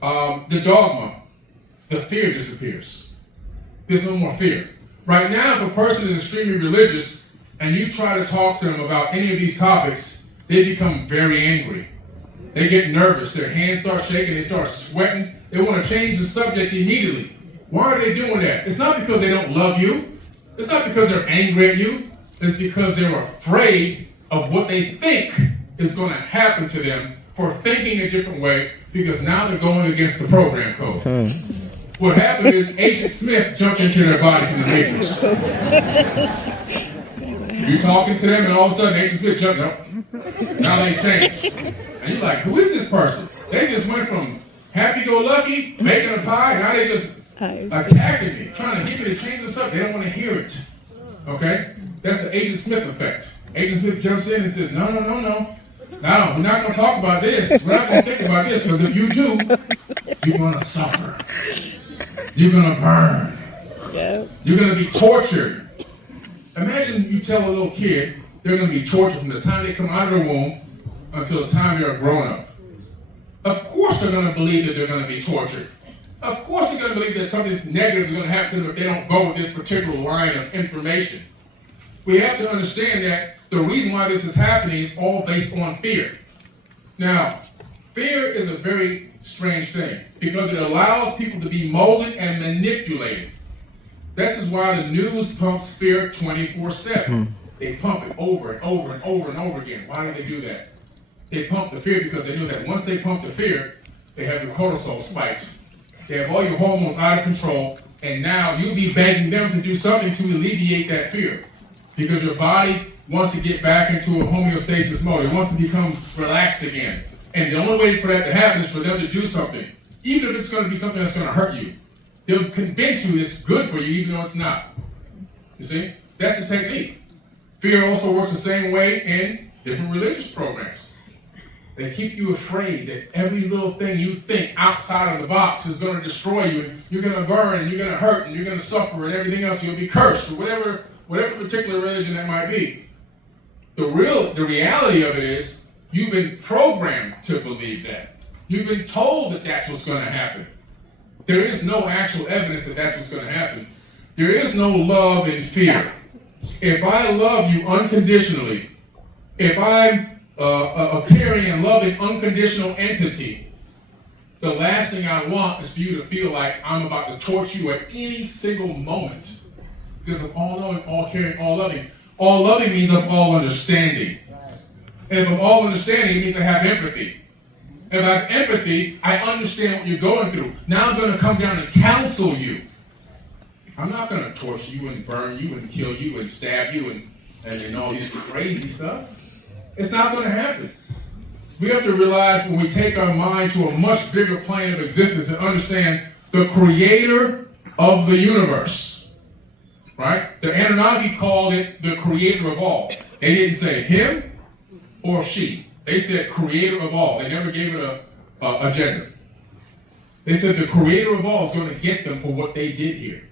the dogma, the fear disappears. There's no more fear. Right now, if a person is extremely religious and you try to talk to them about any of these topics, they become very angry. They get nervous. Their hands start shaking. They start sweating. They want to change the subject immediately. Why are they doing that? It's not because they don't love you. It's not because they're angry at you. It's because they're afraid of what they think is going to happen to them for thinking a different way, because now they're going against the program code. What happened is Agent Smith jumped into their body from the Matrix. You're talking to them and all of a sudden Agent Smith jumped up. Now they changed. And you're like, who is this person? They just went from happy-go-lucky, making a pie, now they just attacking me, trying to get me to change this up. They don't want to hear it. Okay? That's the Agent Smith effect. Agent Smith jumps in and says, no. No, we're not going to talk about this. We're not going to think about this, because if you do, you're going to suffer. You're going to burn. You're going to be tortured. Imagine you tell a little kid they're going to be tortured from the time they come out of the womb until the time they're a grown-up. Of course they're going to believe that they're going to be tortured. Of course they're going to believe that something negative is going to happen to them if they don't go with this particular line of information. We have to understand that the reason why this is happening is all based on fear. Now, fear is a very strange thing because it allows people to be molded and manipulated. This is why the news pumps fear 24/7. They pump it over and over and over and over again. Why do they do that? They pump the fear because they know that once they pump the fear, they have your cortisol spiked. They have all your hormones out of control, and now you'll be begging them to do something to alleviate that fear. Because your body wants to get back into a homeostasis mode. It wants to become relaxed again. And the only way for that to happen is for them to do something. Even if it's going to be something that's going to hurt you. They'll convince you it's good for you even though it's not. You see? That's the technique. Fear also works the same way in different religious programs. They keep you afraid that every little thing you think outside of the box is going to destroy you. And you're going to burn and you're going to hurt and you're going to suffer and everything else. You'll be cursed or whatever particular religion that might be. The reality of it is you've been programmed to believe that. You've been told that that's what's going to happen. There is no actual evidence that that's what's going to happen. There is no love in fear. If I love you unconditionally, if I'm a caring and loving unconditional entity, the last thing I want is for you to feel like I'm about to torture you at any single moment. Because I'm all knowing, all caring, all loving. All loving means I'm all understanding. And if I'm all understanding, it means I have empathy. If I have empathy, I understand what you're going through. Now I'm going to come down and counsel you. I'm not going to torture you and burn you and kill you and stab you and all these crazy stuff. It's not going to happen. We have to realize when we take our mind to a much bigger plane of existence and understand the creator of the universe. Right? The Anunnaki called it the creator of all. They didn't say him or she. They said creator of all. They never gave it a gender. They said the creator of all is going to get them for what they did here.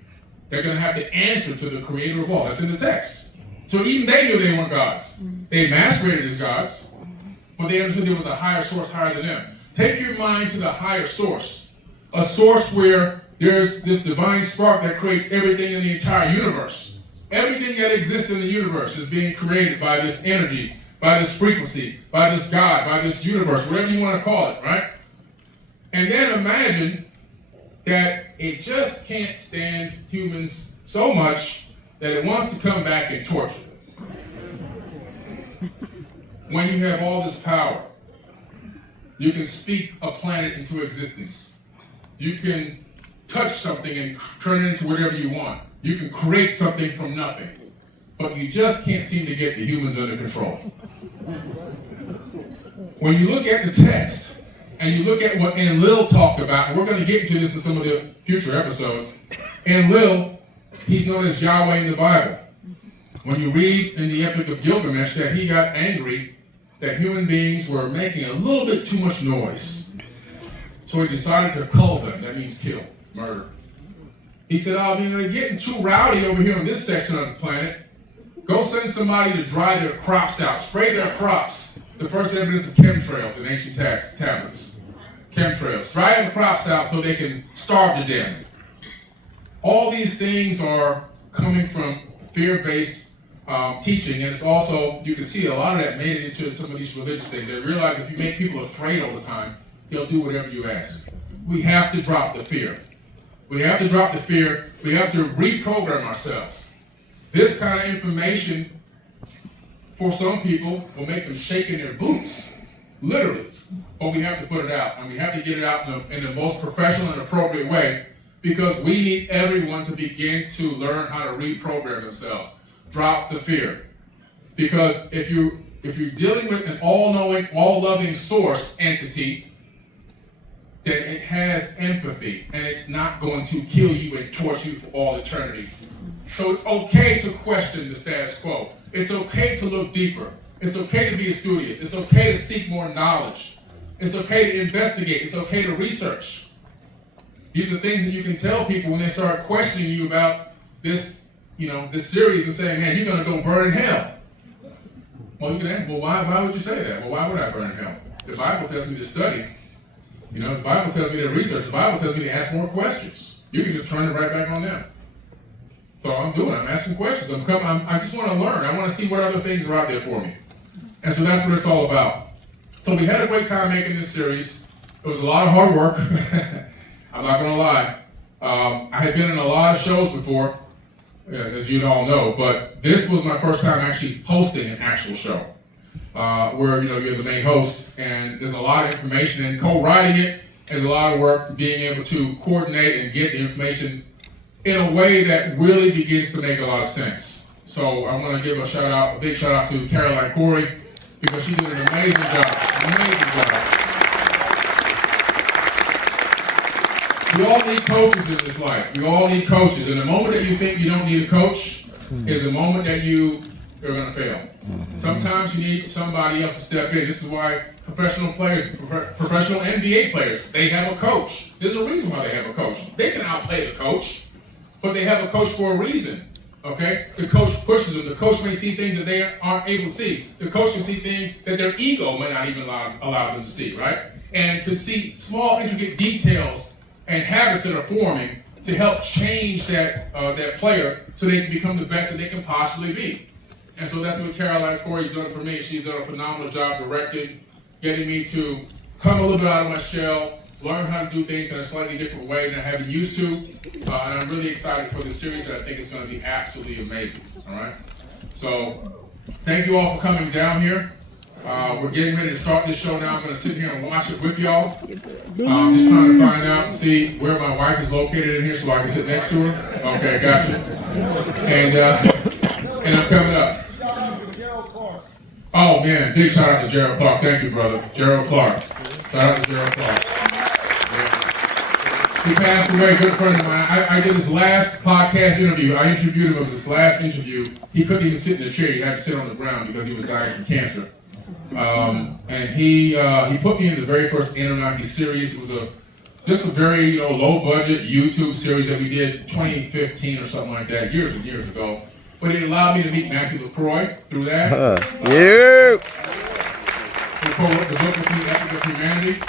They're going to have to answer to the creator of all. That's in the text. So even they knew they weren't gods. They masqueraded as gods, but they understood there was a higher source higher than them. Take your mind to the higher source. A source where there's this divine spark that creates everything in the entire universe. Everything that exists in the universe is being created by this energy, by this frequency, by this God, by this universe, whatever you want to call it, right? And then imagine that it just can't stand humans so much that it wants to come back and torture them. When you have all this power, you can speak a planet into existence. You can touch something and turn it into whatever you want. You can create something from nothing. But you just can't seem to get the humans under control. When you look at the text, and you look at what Enlil talked about, and we're going to get into this in some of the future episodes. Enlil, he's known as Yahweh in the Bible. When you read in the Epic of Gilgamesh that he got angry that human beings were making a little bit too much noise. So he decided to cull them. That means kill, murder. He said, they're getting too rowdy over here on this section of the planet. Go send somebody to dry their crops out, spray their crops. The first evidence of chemtrails in ancient tablets. Chemtrails. Dry the crops out so they can starve to death. All these things are coming from fear-based teaching, and it's also, you can see a lot of that made it into some of these religious things. They realize if you make people afraid all the time, they'll do whatever you ask. We have to drop the fear. We have to drop the fear. We have to reprogram ourselves. This kind of information, for some people, will make them shake in their boots, literally. But we have to put it out, and we have to get it out in the most professional and appropriate way, because we need everyone to begin to learn how to reprogram themselves. Drop the fear. Because if you're dealing with an all-knowing, all-loving source entity, then it has empathy, and it's not going to kill you and torture you for all eternity. So it's okay to question the status quo. It's okay to look deeper. It's okay to be studious. It's okay to seek more knowledge. It's okay to investigate. It's okay to research. These are things that you can tell people when they start questioning you about this, this series and saying, man, you're going to go burn in hell. Well, you can ask, well, why would you say that? Well, why would I burn in hell? The Bible tells me to study. The Bible tells me to research. The Bible tells me to ask more questions. You can just turn it right back on them. So I'm doing. I'm asking questions. I just want to learn. I want to see what other things are out there for me. And so that's what it's all about. So we had a great time making this series. It was a lot of hard work. I'm not going to lie. I had been in a lot of shows before, as you all know, but this was my first time actually hosting an actual show, where you're the main host, and there's a lot of information, and co-writing it is a lot of work, being able to coordinate and get the information in a way that really begins to make a lot of sense. So I want to give a big shout out to Caroline Corey, because she did an amazing job. We all need coaches in this life. We all need coaches. And the moment that you think you don't need a coach is the moment that you are going to fail. Sometimes you need somebody else to step in. This is why professional NBA players, they have a coach. There's a reason why they have a coach. They can outplay the coach, but they have a coach for a reason. Okay? The coach pushes them. The coach may see things that they aren't able to see. The coach can see things that their ego may not even allow them to see, right? And can see small, intricate details and habits that are forming to help change that player so they can become the best that they can possibly be. And so that's what Caroline Corey done for me. She's done a phenomenal job directing, getting me to come a little bit out of my shell, learn how to do things in a slightly different way than I have been used to. And I'm really excited for this series that I think is going to be absolutely amazing. All right? So thank you all for coming down here. We're getting ready to start this show now. I'm going to sit here and watch it with y'all. Just trying to find out and see where my wife is located in here so I can sit next to her. Okay, gotcha. And I'm coming up. Oh, man, big shout out to Gerald Clark. Thank you, brother. Gerald Clark. Shout out to Gerald Clark. Yeah. He passed away, a good friend of mine. I did his last podcast interview. I interviewed him. It was his last interview. He couldn't even sit in a chair. He had to sit on the ground because he was dying from cancer. And he put me in the very first Anunnaki series. It was just a very low budget YouTube series that we did 2015 or something like that, years and years ago. But it allowed me to meet Matthew LaCroix through that. Yeah. He co-wrote the book with me, Epic of Humanity.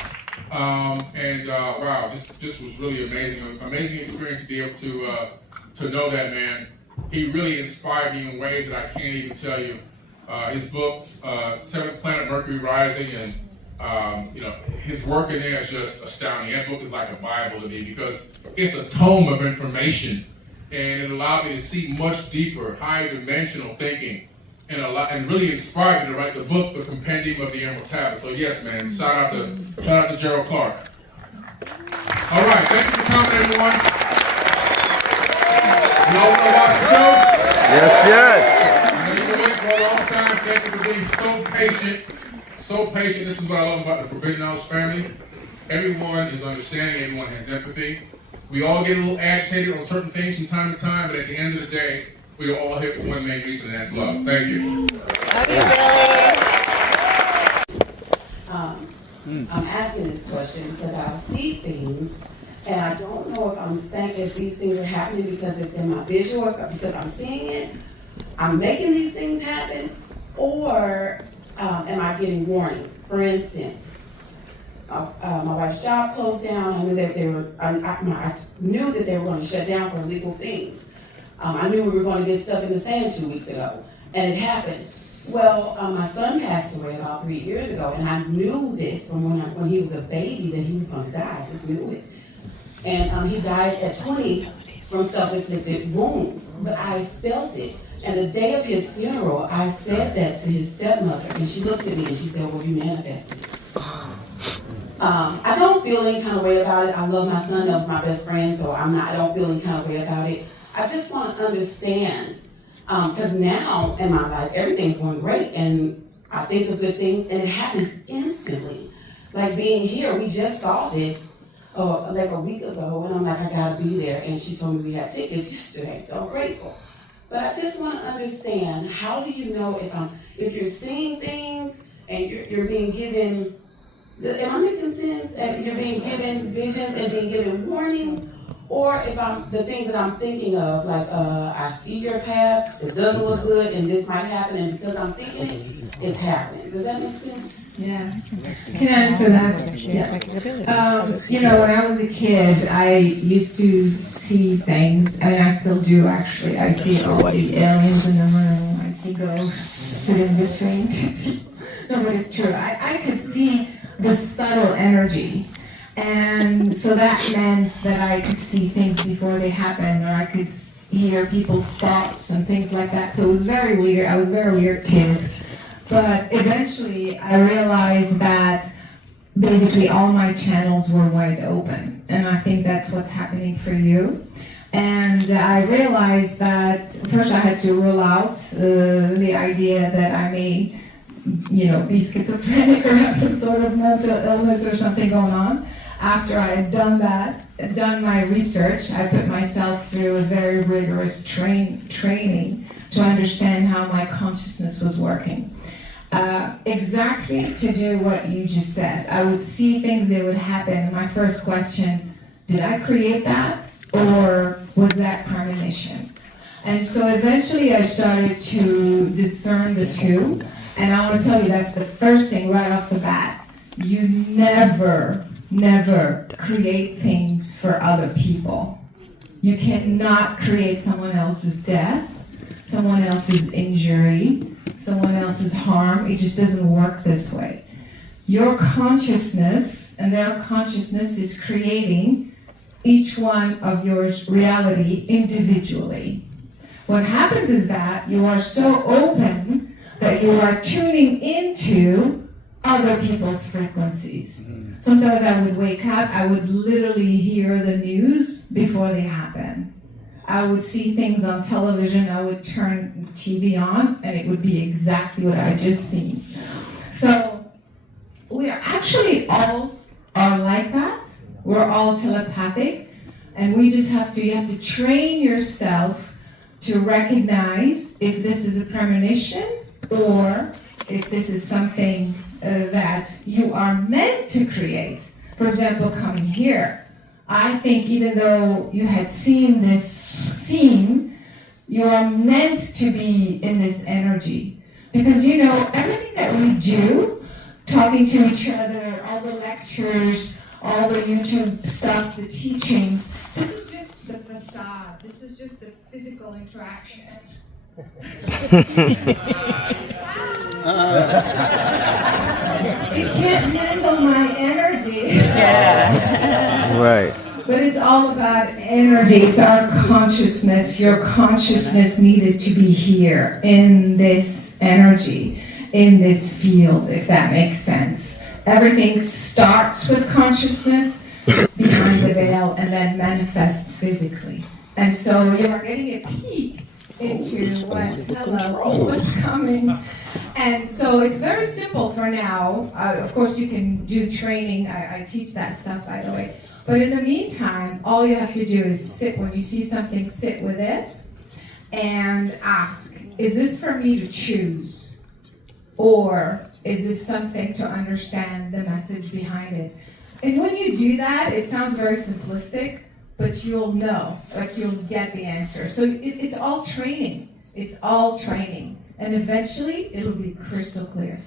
Wow, this was really amazing. An amazing experience to be able to know that man. He really inspired me in ways that I can't even tell you. His books, Seventh Planet Mercury Rising, and his work in there is just astounding. That book is like a Bible to me because it's a tome of information, and it allowed me to see much deeper, higher dimensional thinking, and really inspired me to write the book, The Compendium of the Emerald Tablet. So yes, man, shout out to Gerald Clark. All right, thank you for coming, everyone. You all want to watch the show? Yes. For a long time. Thank you for being so patient. So patient. This is what I love about the Forbidden Knowledge family. Everyone is understanding. Everyone has empathy. We all get a little agitated on certain things from time to time, but at the end of the day, we are all here for one main reason, and that's love. Thank you. I'm asking this question because I see things, and I don't know if I'm saying if these things are happening because it's in my visual or because I'm seeing it. I'm making these things happen, or am I getting warnings? For instance, my wife's job closed down. I knew that I knew that they were going to shut down for illegal things. I knew we were going to get stuck in the sand 2 weeks ago, and it happened. Well, my son passed away about 3 years ago, and I knew this from when he was a baby that he was going to die. I just knew it. And he died at 20 from self-inflicted wounds, but I felt it. And the day of his funeral, I said that to his stepmother, and she looked at me and she said, well, you manifested it. I don't feel any kind of way about it. I love my son, that was my best friend, so I don't feel any kind of way about it. I just want to understand, because now in my life, everything's going great, and I think of good things, and it happens instantly. Like being here, we just saw this like a week ago, and I'm like, I gotta be there, and she told me we had tickets yesterday, so I'm grateful. But I just want to understand, how do you know if you're seeing things and you're being given, am I making sense? If you're being given visions and being given warnings, or if the things that I'm thinking of, like I see your path, it doesn't look good, and this might happen, and because I'm thinking it, it's happening. Does that make sense? Yeah, I can answer that. Yeah. When I was a kid, I used to see things. I mean, I still do actually. I see all the aliens in the room. I see ghosts sitting between. No, but it's true. I could see the subtle energy. And so that meant that I could see things before they happened, or I could hear people's thoughts and things like that. So it was very weird. I was a very weird kid. But eventually I realized that basically all my channels were wide open. And I think that's what's happening for you. And I realized that first I had to rule out the idea that I may, be schizophrenic or have some sort of mental illness or something going on. After I had done my research, I put myself through a very rigorous training to understand how my consciousness was working. Exactly to do what you just said. I would see things that would happen. My first question, did I create that, or was that premonition? And so eventually I started to discern the two. And I want to tell you, that's the first thing right off the bat. You never create things for other people. You cannot create someone else's death, someone else's injury, someone else's harm. It just doesn't work this way. Your consciousness and their consciousness is creating each one of your reality individually. What happens is that you are so open that you are tuning into other people's frequencies. Sometimes I would wake up, I would literally hear the news before they happen. I would see things on television, I would turn the TV on, and it would be exactly what I just seen. So we are actually all are like that. We're all telepathic, and you have to train yourself to recognize if this is a premonition or if this is something that you are meant to create. For example, coming here. I think even though you had seen this scene, you are meant to be in this energy. Because everything that we do, talking to each other, all the lectures, all the YouTube stuff, the teachings, this is just the facade. This is just the physical interaction. It can't handle my energy. Right. But it's all about energy. It's our consciousness. Your consciousness needed to be here in this energy, in this field, if that makes sense. Everything starts with consciousness behind the veil and then manifests physically. And so you're getting a peek into what's coming. And so it's very simple for now. Of course, you can do training. I teach that stuff, by the way. But in the meantime, all you have to do is sit. When you see something, sit with it and ask, is this for me to choose? Or is this something to understand the message behind it? And when you do that, it sounds very simplistic, but you'll know, you'll get the answer. So it's all training. It's all training. And eventually, it'll be crystal clear.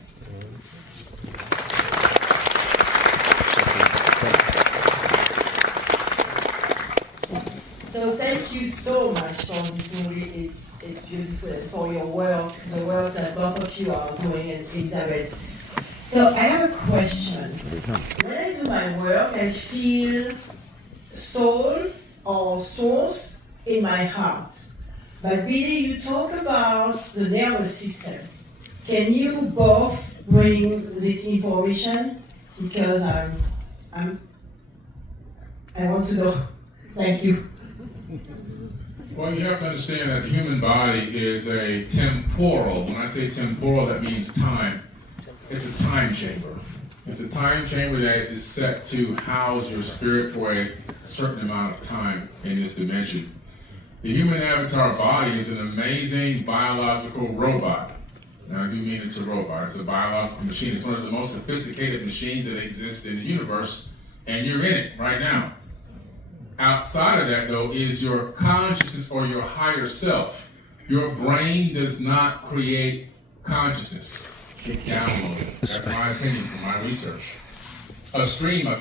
So thank you so much for this movie. It's beautiful, and for your work, the work that both of you are doing, and Elizabeth. So I have a question. When I do my work, I feel soul or source in my heart. But Billy, you talk about the nervous system. Can you both bring this information? Because I want to know. Thank you. Well, you have to understand that the human body is a temporal. When I say temporal, that means time. It's a time chamber. It's a time chamber that is set to house your spirit for a certain amount of time in this dimension. The human avatar body is an amazing biological robot. Now, I do mean it's a robot. It's a biological machine. It's one of the most sophisticated machines that exist in the universe, and you're in it right now. Outside of that, though, is your consciousness or your higher self. Your brain does not create consciousness. It downloads it. That's my opinion from my research. A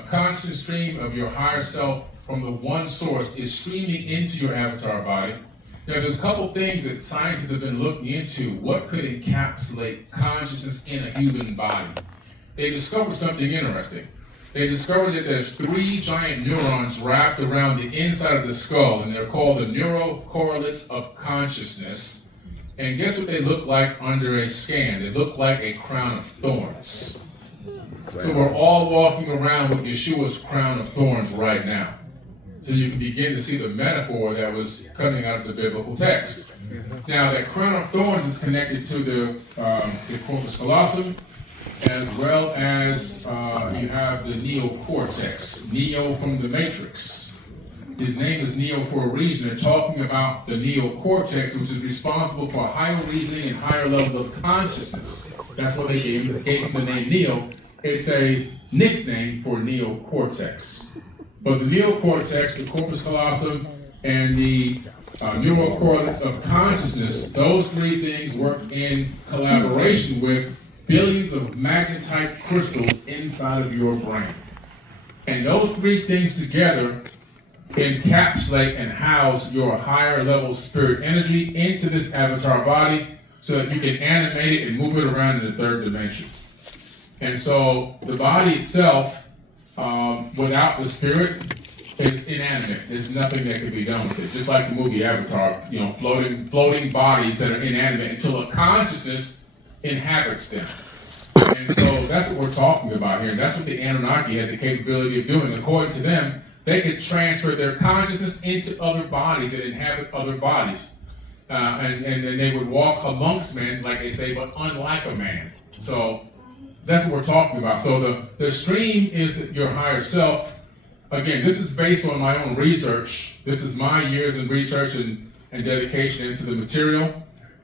constant stream of your higher self from the one source is streaming into your avatar body. Now, there's a couple things that scientists have been looking into. What could encapsulate consciousness in a human body? They discovered something interesting. They discovered that there's 3 giant neurons wrapped around the inside of the skull, and they're called the neural correlates of consciousness. And guess what they look like under a scan? They look like a crown of thorns. So we're all walking around with Yeshua's crown of thorns right now. So you can begin to see the metaphor that was coming out of the biblical text. Now, that crown of thorns is connected to the corpus callosum, as well as you have the neocortex, Neo from the Matrix. His name is Neo for a reason. They're talking about the neocortex, which is responsible for higher reasoning and higher levels of consciousness. That's what they gave him the name Neo. It's a nickname for neocortex. But the neocortex, the corpus callosum, and the neural correlates of consciousness, those 3 things work in collaboration with billions of magnetite crystals inside of your brain. And those 3 things together encapsulate and house your higher level spirit energy into this avatar body so that you can animate it and move it around in the 3rd dimension. And so the body itself, without the spirit, is inanimate. There's nothing that can be done with it. Just like the movie Avatar, floating bodies that are inanimate until a consciousness inhabits them. And so that's what we're talking about here. That's what the Anunnaki had the capability of doing. According to them, they could transfer their consciousness into other bodies that inhabit other bodies. And they would walk amongst men, like they say, but unlike a man. So that's what we're talking about. So the stream is your higher self. Again, this is based on my own research. This is my years in research and dedication into the material.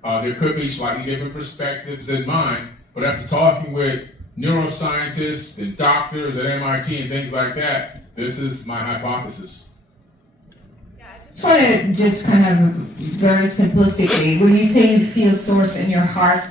There could be slightly different perspectives than mine, but after talking with neuroscientists and doctors at MIT and things like that, this is my hypothesis. I want to just kind of very simplistically, when you say you feel source in your heart,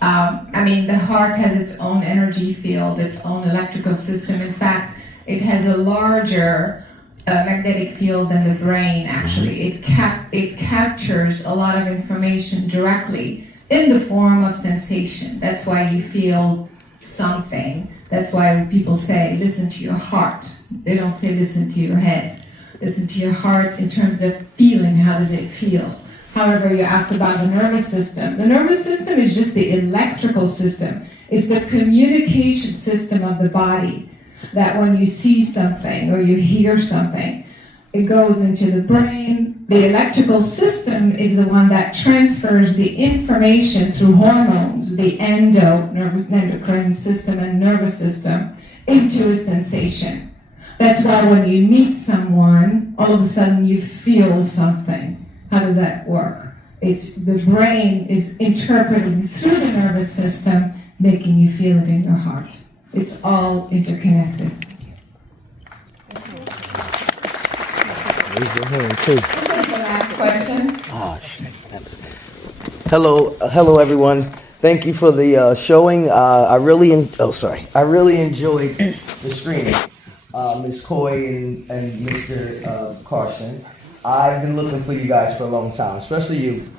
the heart has its own energy field, its own electrical system. In fact, it has a larger magnetic field than the brain, actually. It captures a lot of information directly in the form of sensation. That's why you feel something. That's why people say, listen to your heart. They don't say listen to your head. Listen to your heart in terms of feeling. How does it feel? However, you asked about the nervous system. The nervous system is just the electrical system. It's the communication system of the body, that when you see something or you hear something, it goes into the brain. The electrical system is the one that transfers the information through hormones, the endocrine system and nervous system, into a sensation. That's why when you meet someone, all of a sudden you feel something. How does that work? It's the brain is interpreting through the nervous system, making you feel it in your heart. It's all interconnected. Raise your hand too. Last question. Oh shit. Hello, everyone. Thank you for the showing. I really enjoyed the streaming. Ms. Coy and Mr. Carson. I've been looking for you guys for a long time, especially you,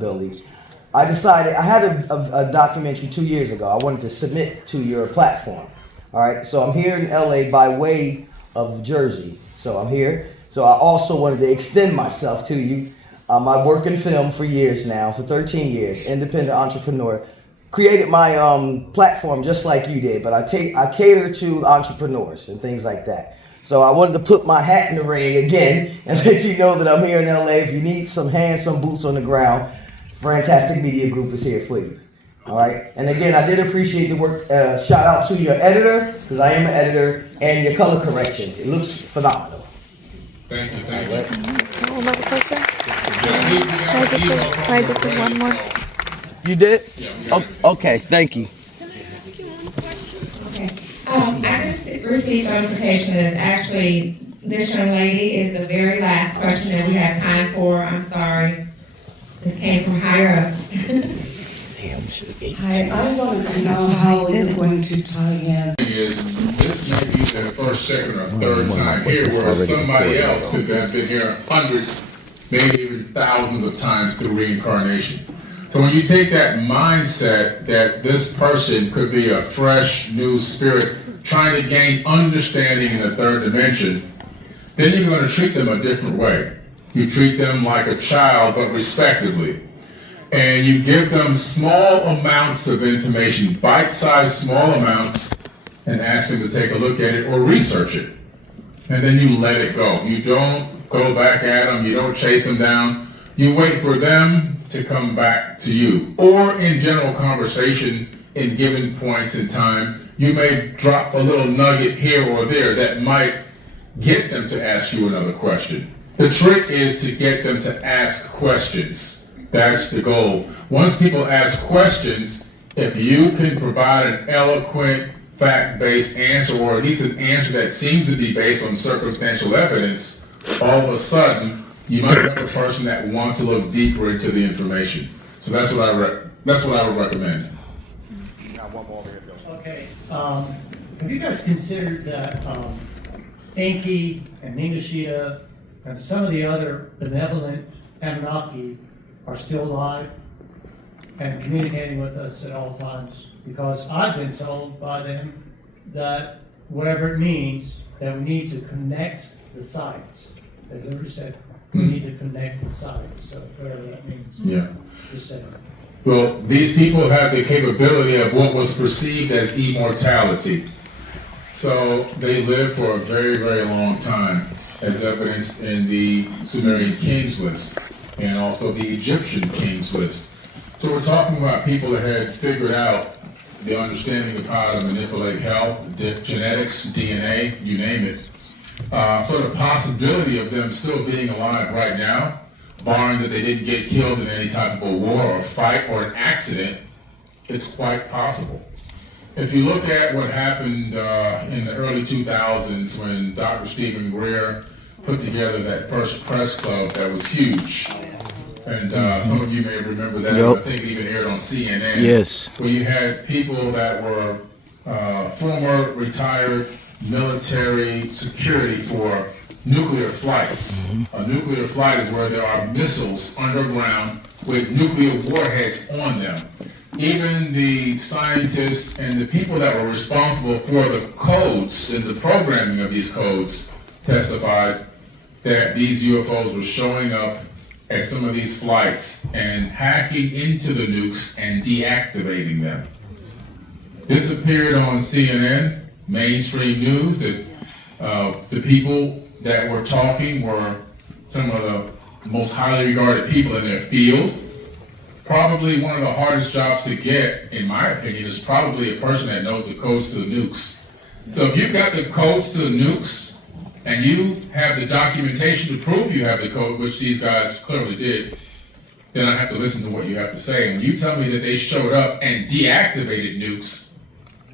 Billy. I decided, I had a documentary 2 years ago I wanted to submit to your platform. All right, so I'm here in LA by way of Jersey. So I'm here. So I also wanted to extend myself to you. I work in film for years now, for 13 years, independent entrepreneur. Created my platform just like you did, but I cater to entrepreneurs and things like that. So I wanted to put my hat in the ring again and let you know that I'm here in LA. If you need some hands, some boots on the ground, Fantastic Media Group is here for you. All right. And again, I did appreciate the work. Shout out to your editor, because I am an editor, and your color correction. It looks phenomenal. Thank you. Thank you. Another question? Can I just do one more? You did? Yeah, Okay, thank you. Okay. I just received notification that actually this young lady is the very last question that we have time for. I'm sorry. This came from higher up. Hi, I wanted to know how you're going to tie in. Is this may be the first, second, or third time here where somebody else could have been here hundreds, maybe even thousands of times through reincarnation. So when you take that mindset that this person could be a fresh, new spirit trying to gain understanding in the third dimension, then you're going to treat them a different way. You treat them like a child, but respectively. And you give them small amounts of information, bite-sized small amounts, and ask them to take a look at it or research it. And then you let it go. You don't go back at them. You don't chase them down. You wait for them to come back to you. Or in general conversation, in given points in time, you may drop a little nugget here or there that might get them to ask you another question. The trick is to get them to ask questions. That's the goal. Once people ask questions, if you can provide an eloquent, fact-based answer, or at least an answer that seems to be based on circumstantial evidence, all of a sudden, you might have a person that wants to look deeper into the information. So that's what I would recommend. Okay. Have you guys considered that Enki and Ningishita and some of the other benevolent Anunnaki are still alive and communicating with us at all times? Because I've been told by them that whatever it means, that we need to connect the sites. They've literally said we need to connect the sites. So whatever that means. Yeah. Just saying. Well, these people have the capability of what was perceived as immortality. So they live for a very, very long time, as evidenced in the Sumerian kings list and also the Egyptian kings list. So we're talking about people that had figured out the understanding of how to manipulate health, genetics, DNA, you name it. So the possibility of them still being alive right now, barring that they didn't get killed in any type of a war or fight or an accident, it's quite possible. If you look at what happened in the early 2000s when Dr. Stephen Greer put together that first press club that was huge. And some of you may remember that. Yep. I think it even aired on CNN. Yes. Where you had people that were former retired military security for nuclear flights. Mm-hmm. A nuclear flight is where there are missiles underground with nuclear warheads on them. Even the scientists and the people that were responsible for the codes and the programming of these codes testified that these UFOs were showing up at some of these flights and hacking into the nukes and deactivating them. This appeared on CNN, mainstream news, that the people that were talking were some of the most highly regarded people in their field. Probably one of the hardest jobs to get, in my opinion, is probably a person that knows the codes to the nukes. So if you've got the codes to the nukes, and you have the documentation to prove you have the code, which these guys clearly did, then I have to listen to what you have to say. When you tell me that they showed up and deactivated nukes,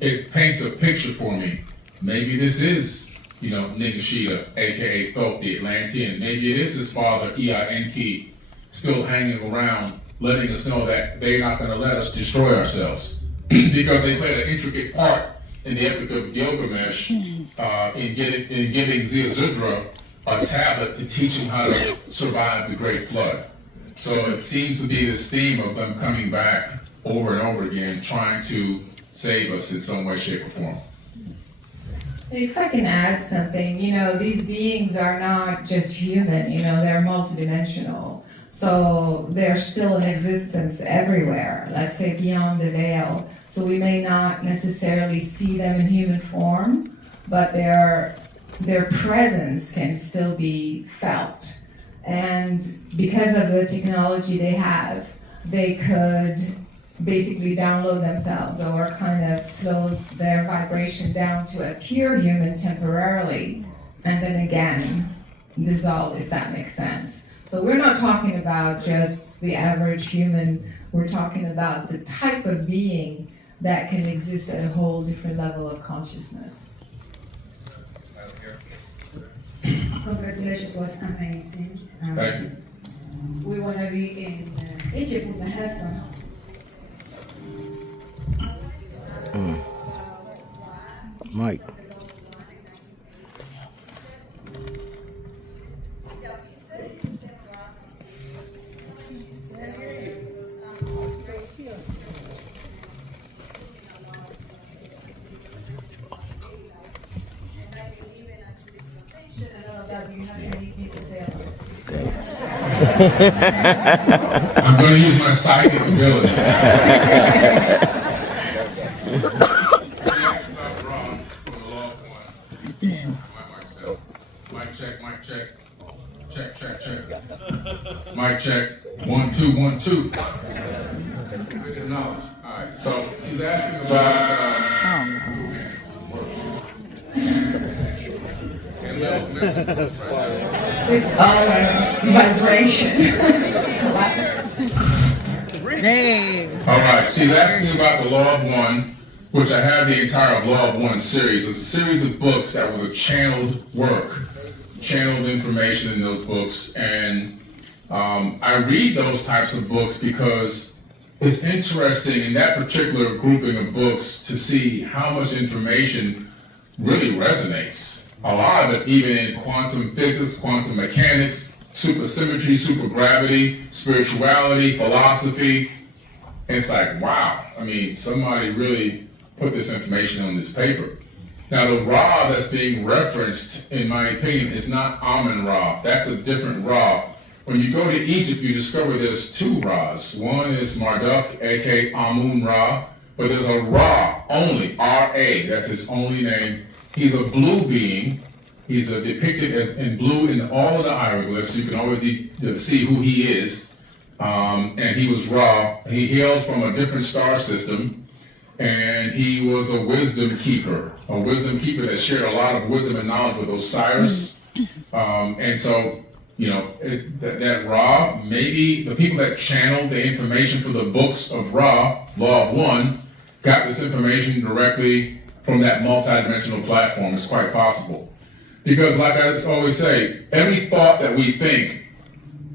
it paints a picture for me. Maybe this is, Ningishita, aka Thoth, the Atlantean. Maybe it is his father, Enki, still hanging around, letting us know that they're not going to let us destroy ourselves. Because they played an intricate part in the Epic of Gilgamesh in giving Ziusudra a tablet to teach him how to survive the Great Flood. So it seems to be this theme of them coming back over and over again, trying to save us in some way, shape, or form. If I can add something, these beings are not just human, they're multidimensional. So they're still in existence everywhere, let's say beyond the veil. So we may not necessarily see them in human form, but their presence can still be felt. And because of the technology they have, they could basically download themselves or kind of slow their vibration down to a pure human temporarily, and then again dissolve, if that makes sense. So we're not talking about just the average human, we're talking about the type of being that can exist at a whole different level of consciousness. Congratulations, was amazing. Thank you. We want to be in Egypt with my husband. Mike. I'm going to use my psychic ability. Mic check, mic check. Check, check, check. Mic check. 1, 2, 1, 2. Good knowledge. All right. So she's asking about. It's all vibration. All right, she's asking about the Law of One, which I have the entire Law of One series. It's a series of books that was a channeled work, channeled information in those books. And I read those types of books because it's interesting in that particular grouping of books to see how much information really resonates. A lot of it even in quantum physics, quantum mechanics, supersymmetry, supergravity, spirituality, philosophy. And it's like, wow, I mean, somebody really put this information on this paper. Now, the Ra that's being referenced, in my opinion, is not Amun-Ra. That's a different Ra. When you go to Egypt, you discover there's two Ra's. One is Marduk, aka Amun-Ra, but there's a Ra only, R-A, that's his only name. He's a blue being. He's depicted as in blue in all of the hieroglyphs. You can always see who he is. And he was Ra. He hailed from a different star system, and he was a wisdom keeper that shared a lot of wisdom and knowledge with Osiris. And so, that Ra, maybe the people that channeled the information for the books of Ra, Law of One, got this information directly from that multidimensional platform. It's quite possible. Because like I always say, every thought that we think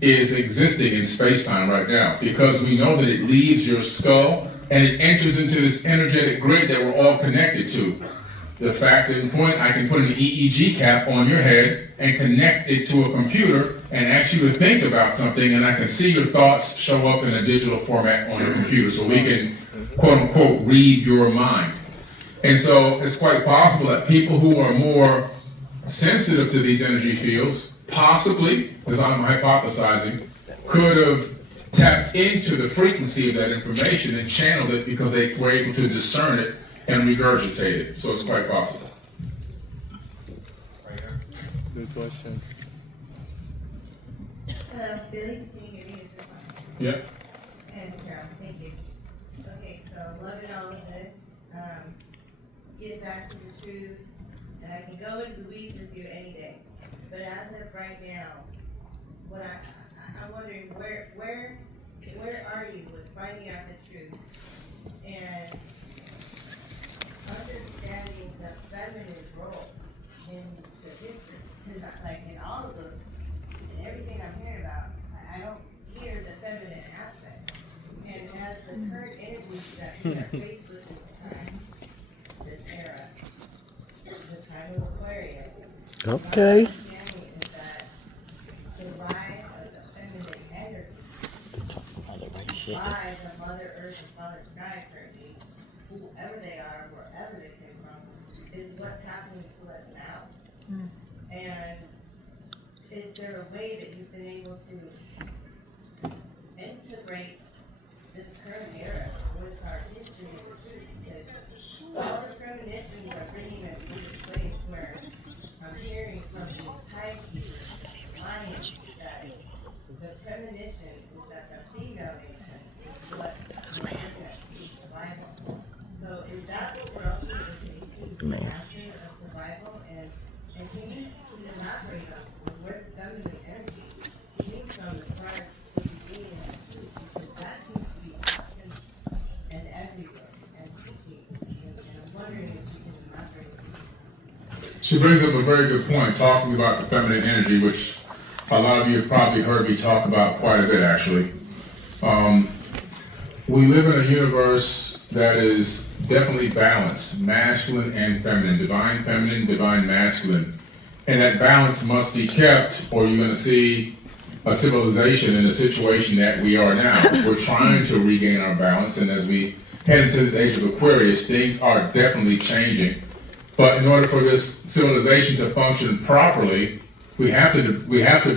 is existing in space-time right now, because we know that it leaves your skull and it enters into this energetic grid that we're all connected to. The fact and point, I can put an EEG cap on your head and connect it to a computer and ask you to think about something, and I can see your thoughts show up in a digital format on your computer, so we can, quote-unquote, read your mind. And so it's quite possible that people who are more sensitive to these energy fields, possibly, because I'm hypothesizing, could have tapped into the frequency of that information and channeled it because they were able to discern it and regurgitate it. So it's quite possible. Good question. Hello, Billy. Can you hear me? Yep. And Carol, thank you. Okay, so loving all of this. Get back to the truth. And I can go into the weeds with you any day. But as of right now, what I'm wondering, where are you with finding out the truth and understanding the feminine role in the history? Because like in all of those and everything I'm hearing about, I don't hear that Facebook at the time, this era, the time of Aquarius. Okay. My understanding is that the rise of the feminine energy, rise of Mother Earth and Father Sky currently, whoever they are, wherever they came from, is what's happening to us now. And is there a way that you've been able to integrate this current era with our history and the truth? Because all the premonitions are bringing us to this place where I'm hearing from these timekeepers, Mayans, that the premonition is that the female nation is what is bringing us to survival. So is that what we're ultimately taking, the master of survival? And can you elaborate on where the feminine energy came from as far as the beginning of the truth? Because that seems to be constant and everywhere and teaching. And I'm wondering if you can elaborate. She brings up a very good point, talking about the feminine energy, which a lot of you have probably heard me talk about quite a bit, actually. We live in a universe that is definitely balanced, masculine and feminine, divine masculine. And that balance must be kept, or you're going to see a civilization in the situation that we are now. We're trying to regain our balance, and as we head into this age of Aquarius, things are definitely changing. But in order for this civilization to function properly, we have to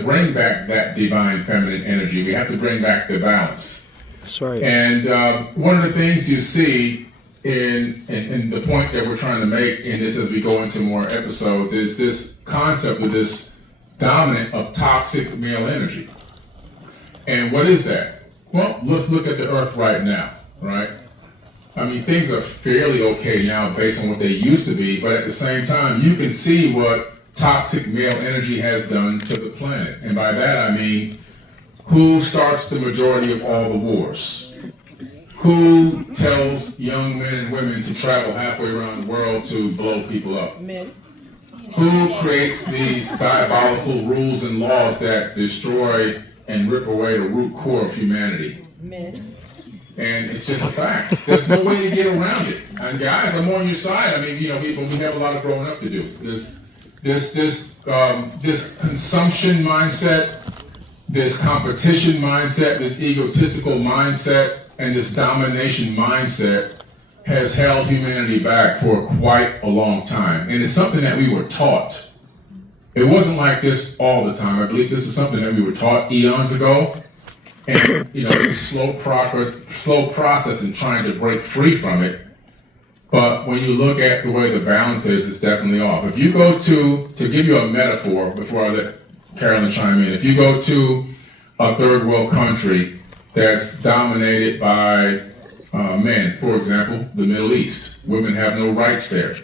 bring back that divine feminine energy. We have to bring back the balance. That's right. And one of the things you see in the point that we're trying to make in this as we go into more episodes is this concept of this dominant of toxic male energy. And what is that? Well, let's look at the Earth right now, right? I mean, things are fairly okay now based on what they used to be, but at the same time, you can see what toxic male energy has done to the planet. And by that I mean, who starts the majority of all the wars? Who tells young men and women to travel halfway around the world to blow people up? Men. Who creates these diabolical rules and laws that destroy and rip away the root core of humanity? Men. And it's just a fact. There's no way to get around it. And guys, I'm on your side. I mean, you know, we have a lot of growing up to do. This consumption mindset, this competition mindset, this egotistical mindset, and this domination mindset has held humanity back for quite a long time. And it's something that we were taught. It wasn't like this all the time. I believe this is something that we were taught eons ago. And, you know, it's a slow process in trying to break free from it. But when you look at the way the balance is, it's definitely off. If you go to give you a metaphor, before I let Carolyn chime in, if you go to a third world country that's dominated by men, for example, the Middle East, women have no rights there.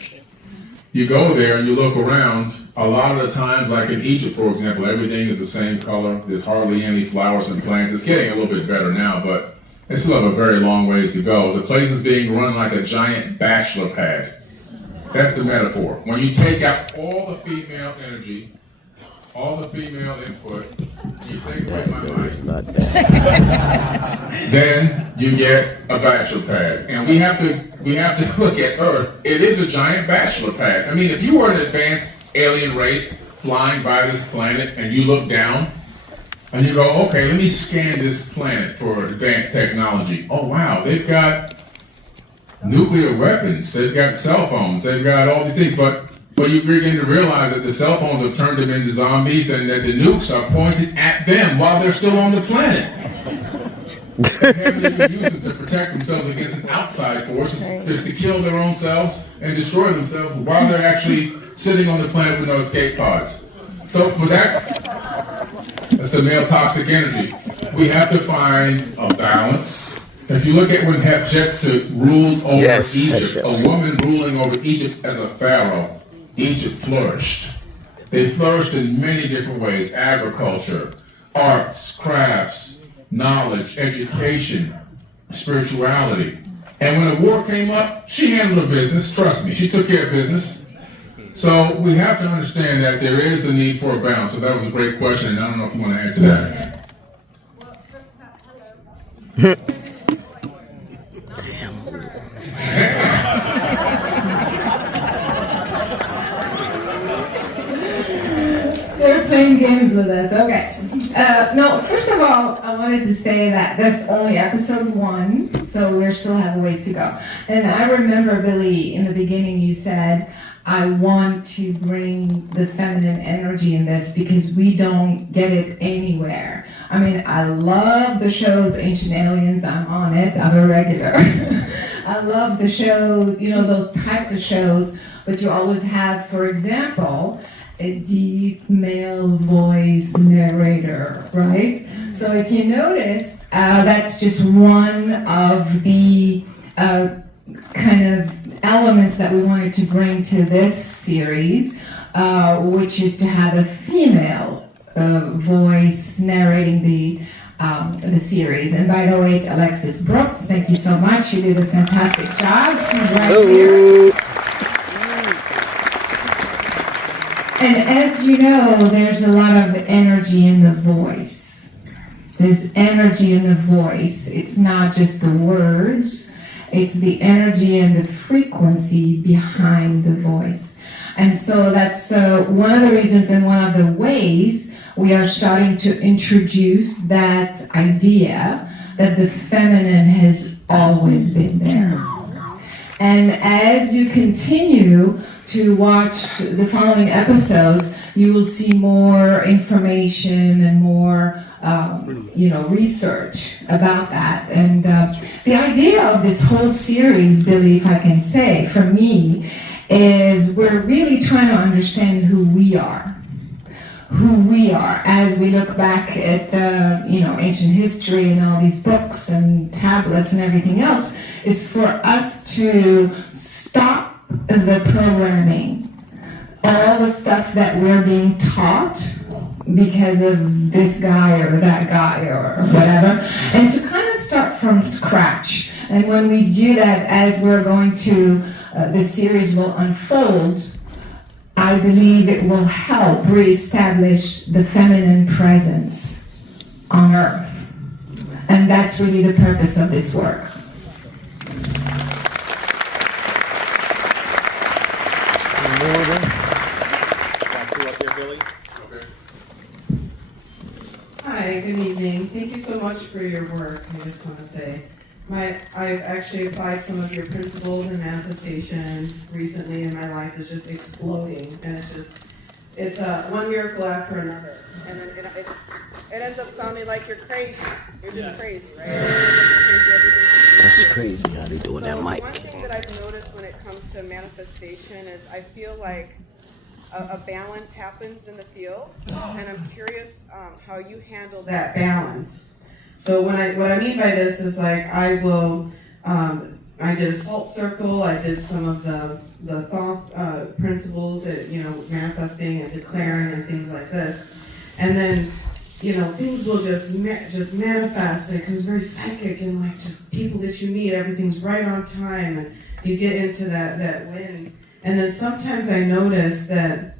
You go there and you look around, a lot of the times, like in Egypt, for example, everything is the same color. There's hardly any flowers and plants. It's getting a little bit better now, but they still have a very long ways to go. The place is being run like a giant bachelor pad. That's the metaphor. When you take out all the female energy, all the female input, you take away my mind, then you get a bachelor pad. And we have to look at Earth. It is a giant bachelor pad. I mean, if you were an advanced alien race flying by this planet and you look down and you go, okay, let me scan this planet for advanced technology. Oh wow, they've got nuclear weapons, they've got cell phones, they've got all these things, but you begin to realize that the cell phones have turned them into zombies and that the nukes are pointed at them while they're still on the planet. They haven't even used them to protect themselves against an outside force, just to kill their own selves and destroy themselves while they're actually sitting on the planet with no escape pods. So that's the male toxic energy. We have to find a balance. If you look at when Hatshepsut ruled over Egypt, a woman ruling over Egypt as a pharaoh, Egypt flourished. They flourished in many different ways: agriculture, arts, crafts, knowledge, education, spirituality. And when a war came up, she handled her business. Trust me, she took care of business. So we have to understand that there is a need for a balance. So that was a great question, and I don't know if you want to answer that. Damn. Cruise with us, okay. No, first of all, I wanted to say that that's only episode 1, so we still have a ways to go. And I remember, Billy, in the beginning you said, I want to bring the feminine energy in this because we don't get it anywhere. I mean, I love the shows Ancient Aliens, I'm on it, I'm a regular. I love the shows, those types of shows, but you always have, for example, a deep male voice narrator, right? So if you notice, that's just one of the kind of elements that we wanted to bring to this series, which is to have a female voice narrating the series. And by the way, it's Alexis Brooks. Thank you so much. You did a fantastic job. She's right here. And as you know, there's a lot of energy in the voice. There's energy in the voice. It's not just the words. It's the energy and the frequency behind the voice. And so that's one of the reasons and one of the ways we are starting to introduce that idea that the feminine has always been there. And as you continue to watch the following episodes, you will see more information and more research about that. And the idea of this whole series, Billy, if I can say, for me, is we're really trying to understand who we are as we look back at ancient history and all these books and tablets and everything else, is for us to stop the programming, all the stuff that we're being taught because of this guy or that guy or whatever, and to kind of start from scratch. And when we do that, as we're going to, the series will unfold, I believe it will help reestablish the feminine presence on Earth. And that's really the purpose of this work. Hi, good evening. Thank you so much for your work. I just want to say, I've actually applied some of your principles in manifestation recently, and my life is just exploding. And it's one miracle after another. And then it ends up sounding like you're crazy. You're just crazy, right? That's crazy how they doing that mic. One thing that I've noticed when it comes to manifestation is I feel like a balance happens in the field, and I'm curious how you handle that balance. So what I mean by this is like I did a SALT circle, I did some of the thought principles that, manifesting and declaring and things like this, and then things will just manifest. It becomes very psychic, and like just people that you meet, everything's right on time, and you get into that wind. And then sometimes I notice that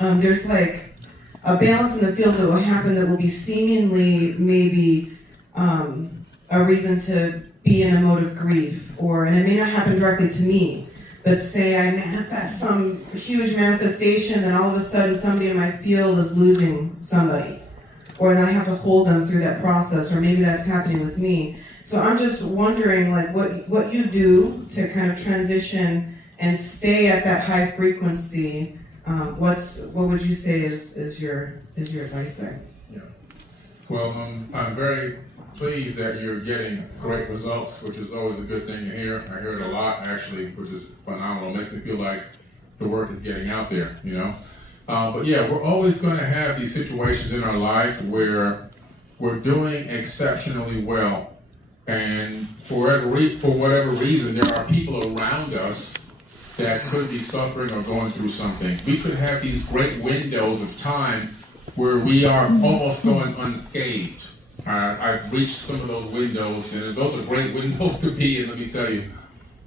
there's like a balance in the field that will happen that will be seemingly maybe a reason to be in a mode of grief, and it may not happen directly to me, but say I manifest some huge manifestation, then all of a sudden somebody in my field is losing somebody, or then I have to hold them through that process, or maybe that's happening with me. So I'm just wondering like what you do to kind of transition and stay at that high frequency. What would you say is your advice there? Yeah. Well, I'm very pleased that you're getting great results, which is always a good thing to hear. I hear it a lot, actually, which is phenomenal. It makes me feel like the work is getting out there, But yeah, we're always going to have these situations in our life where we're doing exceptionally well, and for whatever reason, there are people around us that could be suffering or going through something. We could have these great windows of time where we are almost going unscathed. I've reached some of those windows, and those are great windows to be in, let me tell you.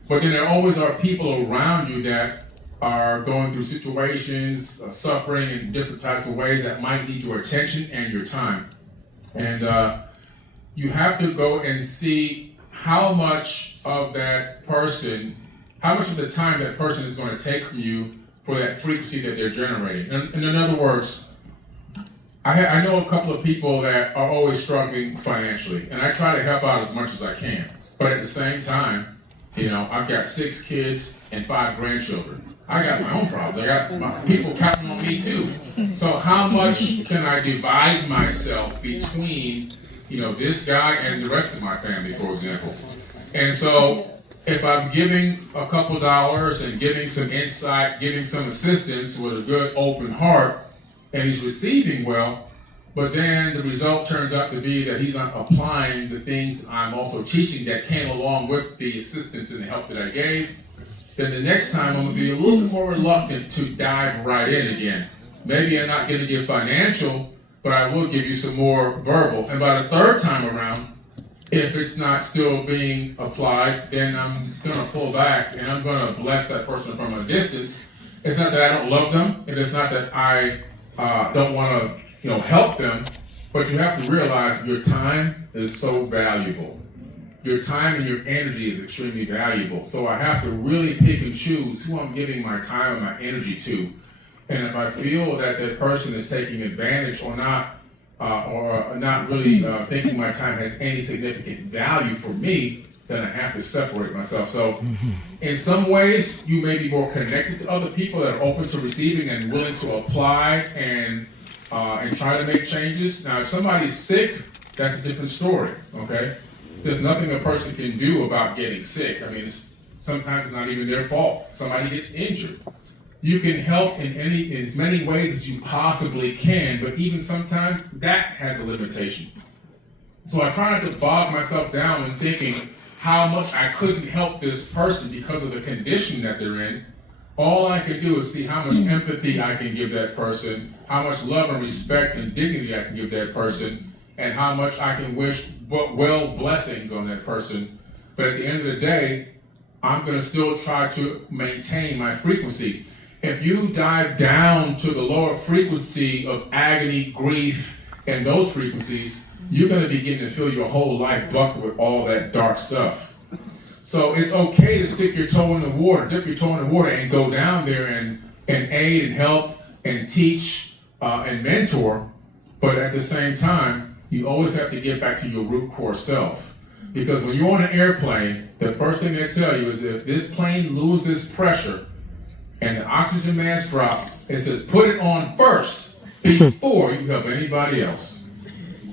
But then there always are people around you that are going through situations, suffering in different types of ways that might need your attention and your time. And you have to go and see how much of that person, how much of the time that person is going to take from you for that frequency that they're generating. And in other words, I know a couple of people that are always struggling financially, and I try to help out as much as I can. But at the same time, you know, I've got 6 kids and 5 grandchildren. I got my own problems. I got my people counting on me too. So how much can I divide myself between, you know, this guy and the rest of my family, for example? And so if I'm giving a couple dollars and giving some insight, giving some assistance with a good open heart, and he's receiving well, but then the result turns out to be that he's not applying the things I'm also teaching that came along with the assistance and the help that I gave, then the next time I'm going to be a little bit more reluctant to dive right in again. Maybe I'm not going to give financial, but I will give you some more verbal. And by the third time around, if it's not still being applied, then I'm going to pull back and I'm going to bless that person from a distance. It's not that I don't love them, and it's not that I don't want to, you know, help them, but you have to realize your time is so valuable. Your time and your energy is extremely valuable. So I have to really pick and choose who I'm giving my time and my energy to. And if I feel that that person is taking advantage or not really thinking my time has any significant value for me, then I have to separate myself. So in some ways, you may be more connected to other people that are open to receiving and willing to apply and try to make changes. Now, if somebody's sick, that's a different story, okay? There's nothing a person can do about getting sick. I mean, sometimes it's not even their fault. Somebody gets injured. You can help in as many ways as you possibly can, but even sometimes that has a limitation. So I try not to bog myself down in thinking how much I couldn't help this person because of the condition that they're in. All I can do is see how much empathy I can give that person, how much love and respect and dignity I can give that person, and how much I can wish well blessings on that person. But at the end of the day, I'm going to still try to maintain my frequency. If you dive down to the lower frequency of agony, grief, and those frequencies, you're going to begin to feel your whole life bucket with all that dark stuff. So it's okay to stick your toe in the water, dip your toe in the water, and go down there and aid and help and teach and mentor. But at the same time, you always have to get back to your root core self. Because when you're on an airplane, the first thing they tell you is if this plane loses pressure and the oxygen mask drops, it says put it on first before you help anybody else.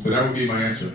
So that would be my answer.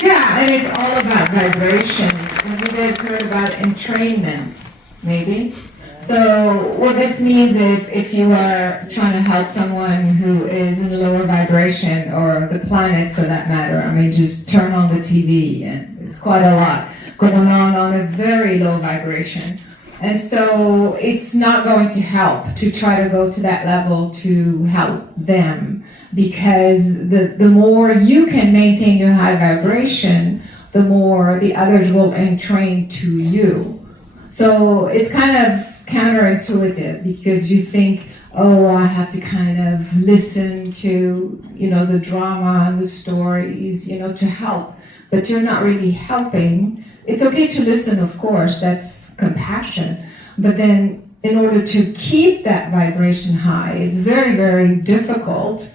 Yeah, and it's all about vibration. Have you guys heard about entrainment? Maybe? So what this means if you are trying to help someone who is in a lower vibration, or the planet for that matter, I mean, just turn on the TV and it's quite a lot going on a very low vibration. And so it's not going to help to try to go to that level to help them, because the more you can maintain your high vibration, the more the others will entrain to you. So it's kind of counterintuitive, because you think, oh, I have to kind of listen to, the drama and the stories, to help, but you're not really helping. It's okay to listen, of course, that's compassion, but then in order to keep that vibration high, it's very, very difficult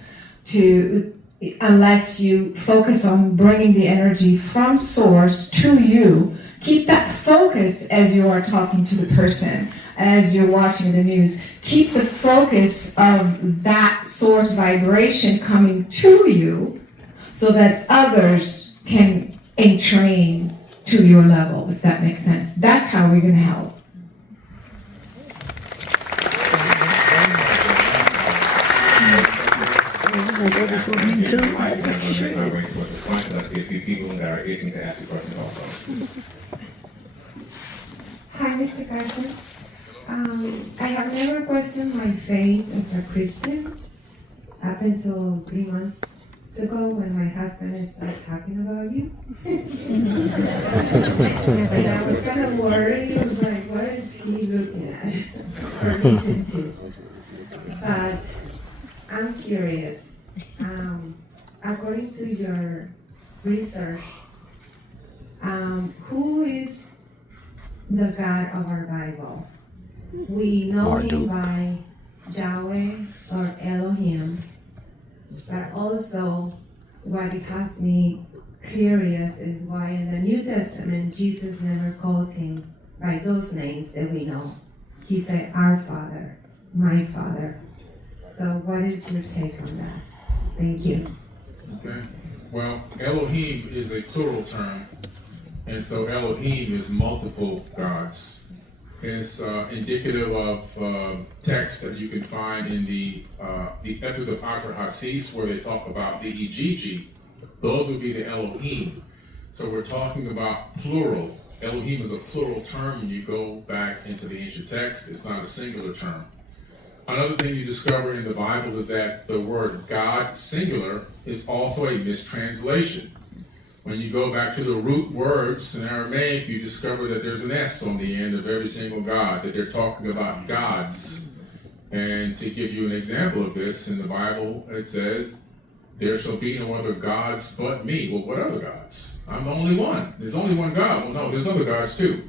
unless you focus on bringing the energy from source to you. Keep that focus as you are talking to the person, as you're watching the news. Keep the focus of that source vibration coming to you so that others can entrain to your level, if that makes sense. That's how we're going to help. Hi, Mr. Carson. I have never questioned my faith as a Christian up until 3 months ago when my husband started talking about you. And I was kind of worried. I was like, what is he looking at or listening to? But I'm curious. According to your research, who is the God of our Bible? We know him by Yahweh or Elohim, But also, what has me curious is why in the New Testament Jesus never called him by those names that we know. He said, our Father, my Father. So what is your take on that? Thank you. Okay. Well, Elohim is a plural term, and so Elohim is multiple gods. It's indicative of text that you can find in the Epic of Atrahasis, where they talk about the Igigi. Those would be the Elohim. So we're talking about plural. Elohim is a plural term when you go back into the ancient text. It's not a singular term. Another thing you discover in the Bible is that the word God, singular, is also a mistranslation. When you go back to the root words in Aramaic, you discover that there's an S on the end of every single God, that they're talking about gods. And to give you an example of this, in the Bible it says, there shall be no other gods but me. Well, what other gods? I'm the only one. There's only one God. Well, no, there's other gods too.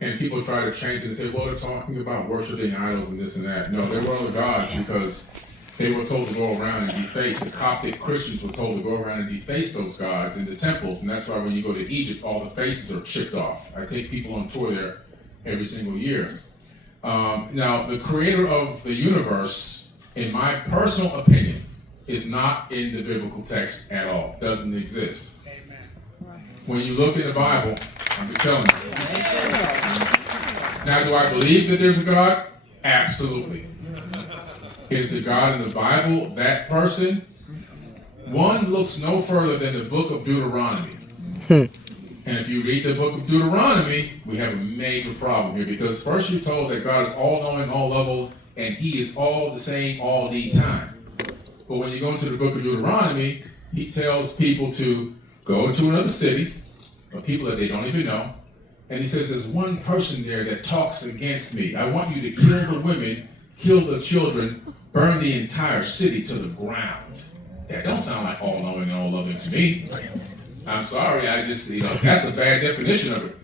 And people try to change it and say, well, they're talking about worshiping idols and this and that. No, there were other gods because they were told to go around and deface. The Coptic Christians were told to go around and deface those gods in the temples. And that's why when you go to Egypt, all the faces are chipped off. I take people on tour there every single year. Now, the creator of the universe, in my personal opinion, is not in the biblical text at all. Doesn't exist. When you look in the Bible, I'm just telling you. Now, do I believe that there's a God? Absolutely. Is the God in the Bible that person? One looks no further than the book of Deuteronomy. And if you read the book of Deuteronomy, we have a major problem here, because first you're told that God is all-knowing, all-level, and he is all the same all the time. But when you go into the book of Deuteronomy, he tells people to go to another city of people that they don't even know. And he says, there's one person there that talks against me. I want you to kill the women, kill the children, burn the entire city to the ground. That don't sound like all-knowing and all-loving to me. I'm sorry, that's a bad definition of it.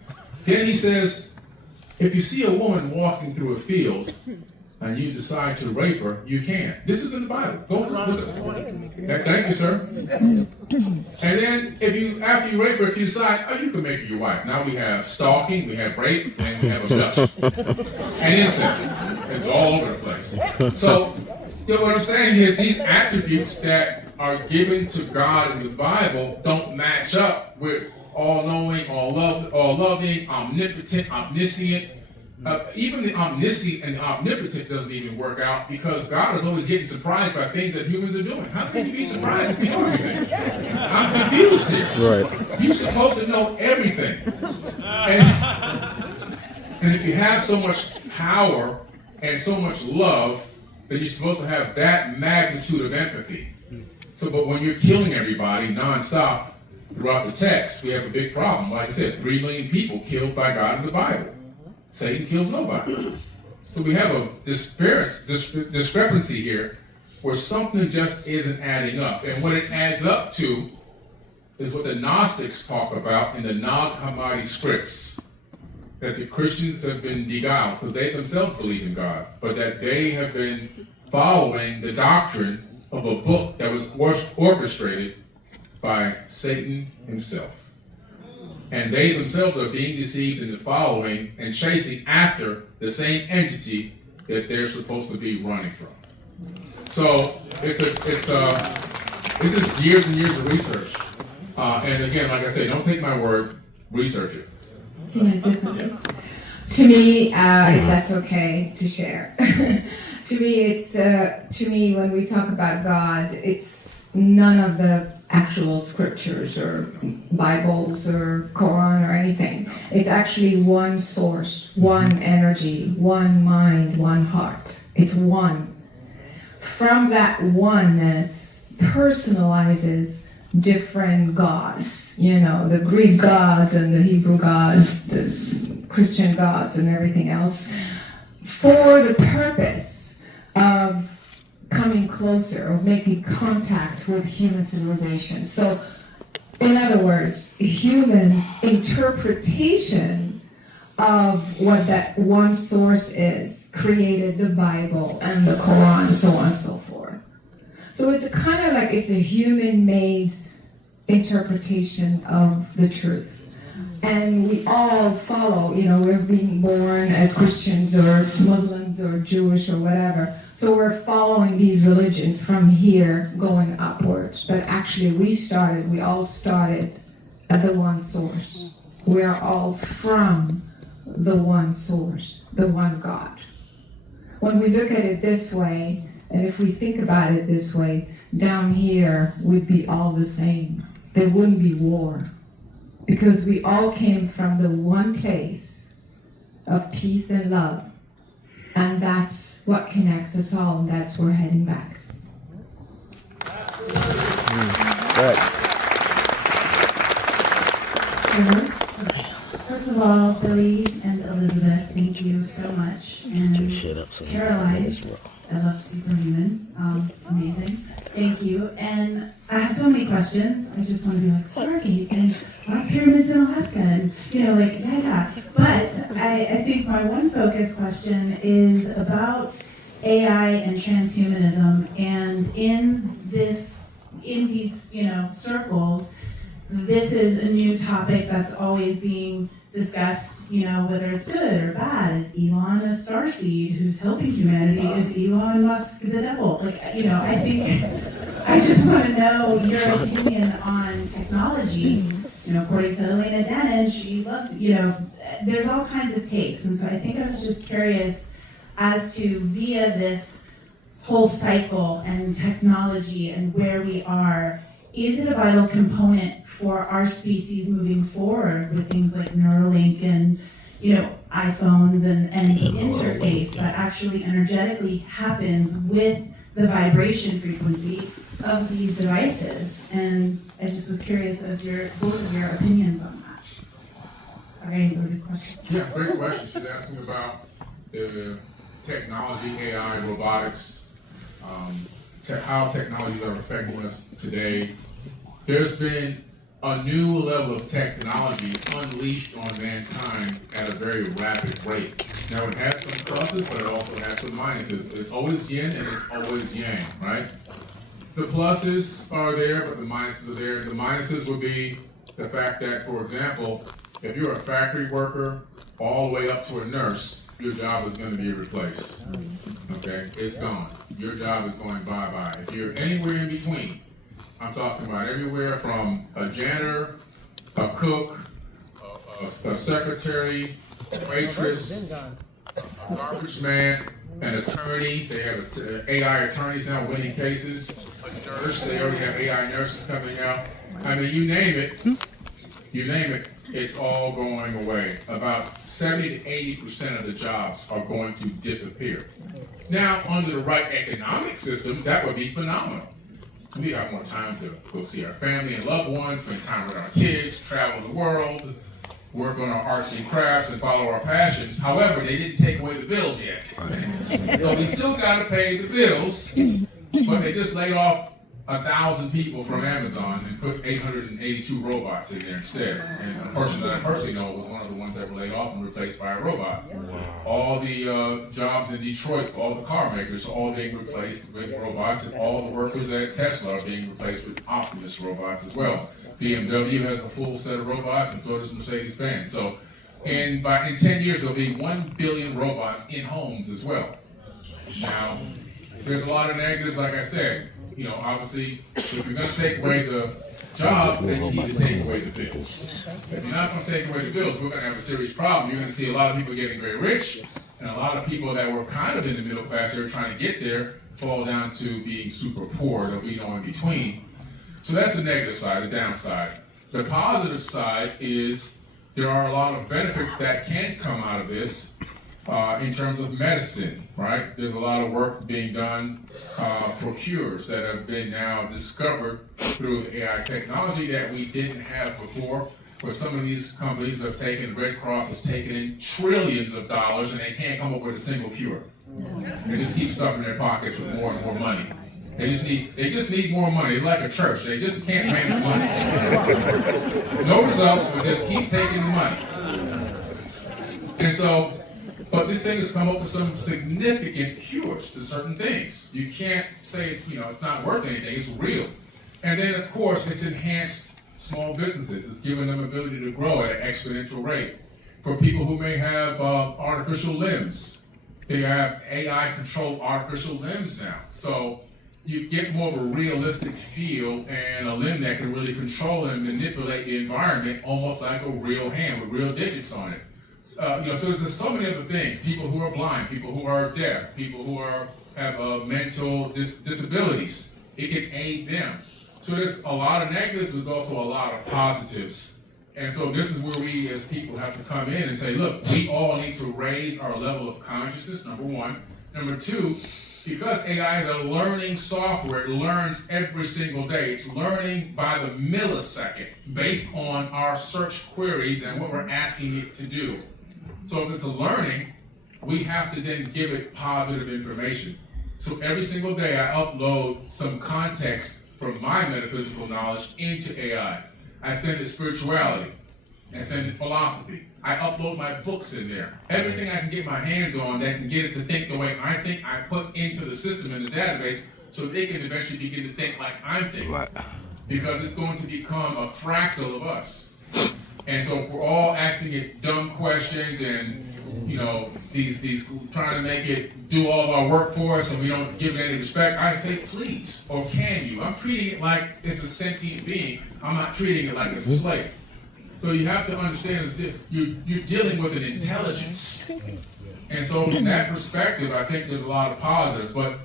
Then he says, if you see a woman walking through a field and you decide to rape her, you can. This is in the Bible. Go look at it. Thank you, sir. And then after you rape her, if you decide, you can make her your wife. Now we have stalking, we have rape, and we have abduction. And incest. It's all over the place. So, what I'm saying is these attributes that are given to God in the Bible don't match up with all-knowing, all-loving, omnipotent, omniscient. Even the omniscient and the omnipotent doesn't even work out, because God is always getting surprised by things that humans are doing. How can you be surprised if you know everything? I'm confused here. Right. You're supposed to know everything. And if you have so much power and so much love, then you're supposed to have that magnitude of empathy. So, but when you're killing everybody nonstop throughout the text, we have a big problem. Like I said, 3 million people killed by God in the Bible. Satan kills nobody. So we have a discrepancy here where something just isn't adding up. And what it adds up to is what the Gnostics talk about in the Nag Hammadi scripts, that the Christians have been beguiled because they themselves believe in God, but that they have been following the doctrine of a book that was orchestrated by Satan himself. And they themselves are being deceived into following and chasing after the same entity that they're supposed to be running from. So it's just years and years of research. And again, like I say, don't take my word, research it. To me, if that's okay to share. To me, when we talk about God, it's none of the actual scriptures or Bibles or Quran or anything. It's actually one source, one energy, one mind, one heart. It's one. From that oneness, personalizes different gods. The Greek gods and the Hebrew gods, the Christian gods and everything else, for the purpose of coming closer or making contact with human civilization. So, in other words, humans' interpretation of what that one source is created the Bible and the Quran, so on and so forth. So it's kind of like it's a human-made interpretation of the truth. And we all follow, we're being born as Christians or Muslims or Jewish or whatever. So we're following these religions from here going upwards. But actually we all started at the one source. We are all from the one source, the one God. When we look at it this way, and if we think about it this way, down here would be all the same. There wouldn't be war. Because we all came from the one place of peace and love. And that's what connects us all, and that's where we're heading back. Good. First of all, Billy and Elizabeth, thank you so much. And Caroline, I love Superhuman. Amazing. Thank you. And I have so many questions. I just want to be like Stargate and rock pyramids in Alaska and, yeah. But I think my one focus question is about AI and transhumanism. And in these, circles, this is a new topic that's always being discussed, whether it's good or bad. Is Elon a starseed who's helping humanity? Is Elon Musk the devil? I think I just want to know your opinion on technology. According to Elena Dannon, she loves, there's all kinds of takes. And so I think I was just curious as to via this whole cycle and technology and where we are, is it a vital component for our species moving forward with things like Neuralink and, iPhones and the interface that actually energetically happens with the vibration frequency of these devices? And I just was curious as both of your opinions on that. Sorry, it's a good question. Yeah, great question. She's asking about the technology, AI, robotics, how technologies are affecting us today. There's been a new level of technology unleashed on mankind at a very rapid rate. Now it has some pluses, but it also has some minuses. It's always yin and it's always yang, right? The pluses are there, but the minuses are there. The minuses would be the fact that, for example, if you're a factory worker all the way up to a nurse, your job is going to be replaced. Okay, it's gone. Your job is going bye-bye. If you're anywhere in between, I'm talking about everywhere from a janitor, a cook, a secretary, a waitress, a garbage man, an attorney. They have AI attorneys now winning cases. A nurse, they already have AI nurses coming out. I mean, you name it, it's all going away. About 70 to 80% of the jobs are going to disappear. Now, under the right economic system, that would be phenomenal. We have more time to go see our family and loved ones, spend time with our kids, travel the world, work on our arts and crafts, and follow our passions. However, they didn't take away the bills yet. So we still got to pay the bills, but they just laid off 1,000 people from Amazon and put 882 robots in there instead. And a person that I personally know was one of the ones that were laid off and replaced by a robot. All the jobs in Detroit, all the car makers, are all being replaced with robots, and all the workers at Tesla are being replaced with Optimus robots as well. BMW has a full set of robots, and so does Mercedes-Benz. So, in 10 years, there'll be 1 billion robots in homes as well. Now, there's a lot of negatives, like I said. Obviously, if you're going to take away the job, then you need to take away the bills. If you're not going to take away the bills, we're going to have a serious problem. You're going to see a lot of people getting very rich, and a lot of people that were kind of in the middle class, they were trying to get there, fall down to being super poor. There'll be no in between. So that's the negative side, the downside. The positive side is there are a lot of benefits that can come out of this. In terms of medicine, right? There's a lot of work being done for cures that have been now discovered through AI technology that we didn't have before, where some of these companies have taken, Red Cross has taken in trillions of dollars and they can't come up with a single cure. They just keep stuffing their pockets with more and more money. They just need more money. They're like a church. They just can't manage money. No results, but just keep taking the money. And so, But this thing has come up with some significant cures to certain things. You can't say, it's not worth anything, it's real. And then, of course, it's enhanced small businesses. It's given them ability to grow at an exponential rate. For people who may have artificial limbs, they have AI-controlled artificial limbs now. So you get more of a realistic feel and a limb that can really control and manipulate the environment almost like a real hand with real digits on it. So there's just so many other things. People who are blind, people who are deaf, people who have mental disabilities. It can aid them. So there's a lot of negatives, there's also a lot of positives. And so this is where we as people have to come in and say, look, we all need to raise our level of consciousness, number one. Number two, because AI is a learning software, it learns every single day. It's learning by the millisecond based on our search queries and what we're asking it to do. So if it's a learning, we have to then give it positive information. So every single day I upload some context from my metaphysical knowledge into AI. I send it spirituality. I send it philosophy. I upload my books in there. Everything I can get my hands on that can get it to think the way I think, I put into the system in the database so they can eventually begin to think like I'm thinking. Right. Because it's going to become a fractal of us. And so if we're all asking it dumb questions and these trying to make it do all of our work for us and we don't give it any respect, I say please, or can you? I'm treating it like it's a sentient being. I'm not treating it like it's a slave. So you have to understand that you're dealing with an intelligence. And so from that perspective, I think there's a lot of positives, but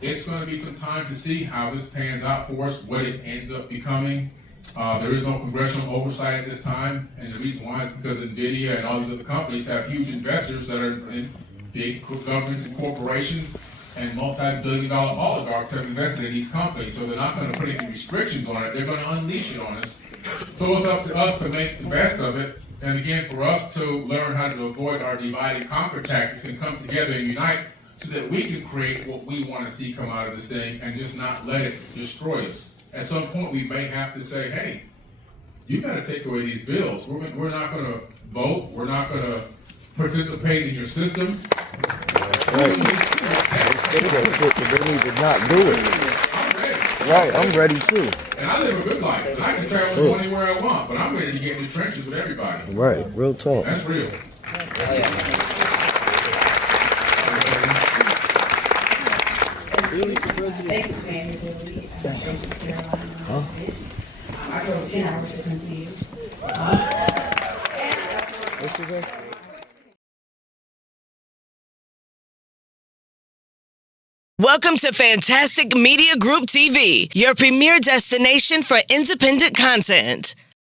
it's going to be some time to see how this pans out for us, what it ends up becoming. There is no congressional oversight at this time, and the reason why is because NVIDIA and all these other companies have huge investors that are in big governments and corporations, and multi-billion-dollar oligarchs have invested in these companies, so they're not going to put any restrictions on it. They're going to unleash it on us. So it's up to us to make the best of it, and again, for us to learn how to avoid our divide and conquer tactics and come together and unite so that we can create what we want to see come out of this thing and just not let it destroy us. At some point, we may have to say, hey, you got to take away these bills. We're not going to vote. We're not going to participate in your system. That's right. They need to not do it. I'm ready. Right, I'm ready too. And I live a good life. And I can travel anywhere I want, but I'm ready to get in the trenches with everybody. Right, real talk. That's real. Thank you, Sammy. I drove 10 hours to come see you. What's your name? Welcome to Fantastic Media Group TV, your premier destination for independent content.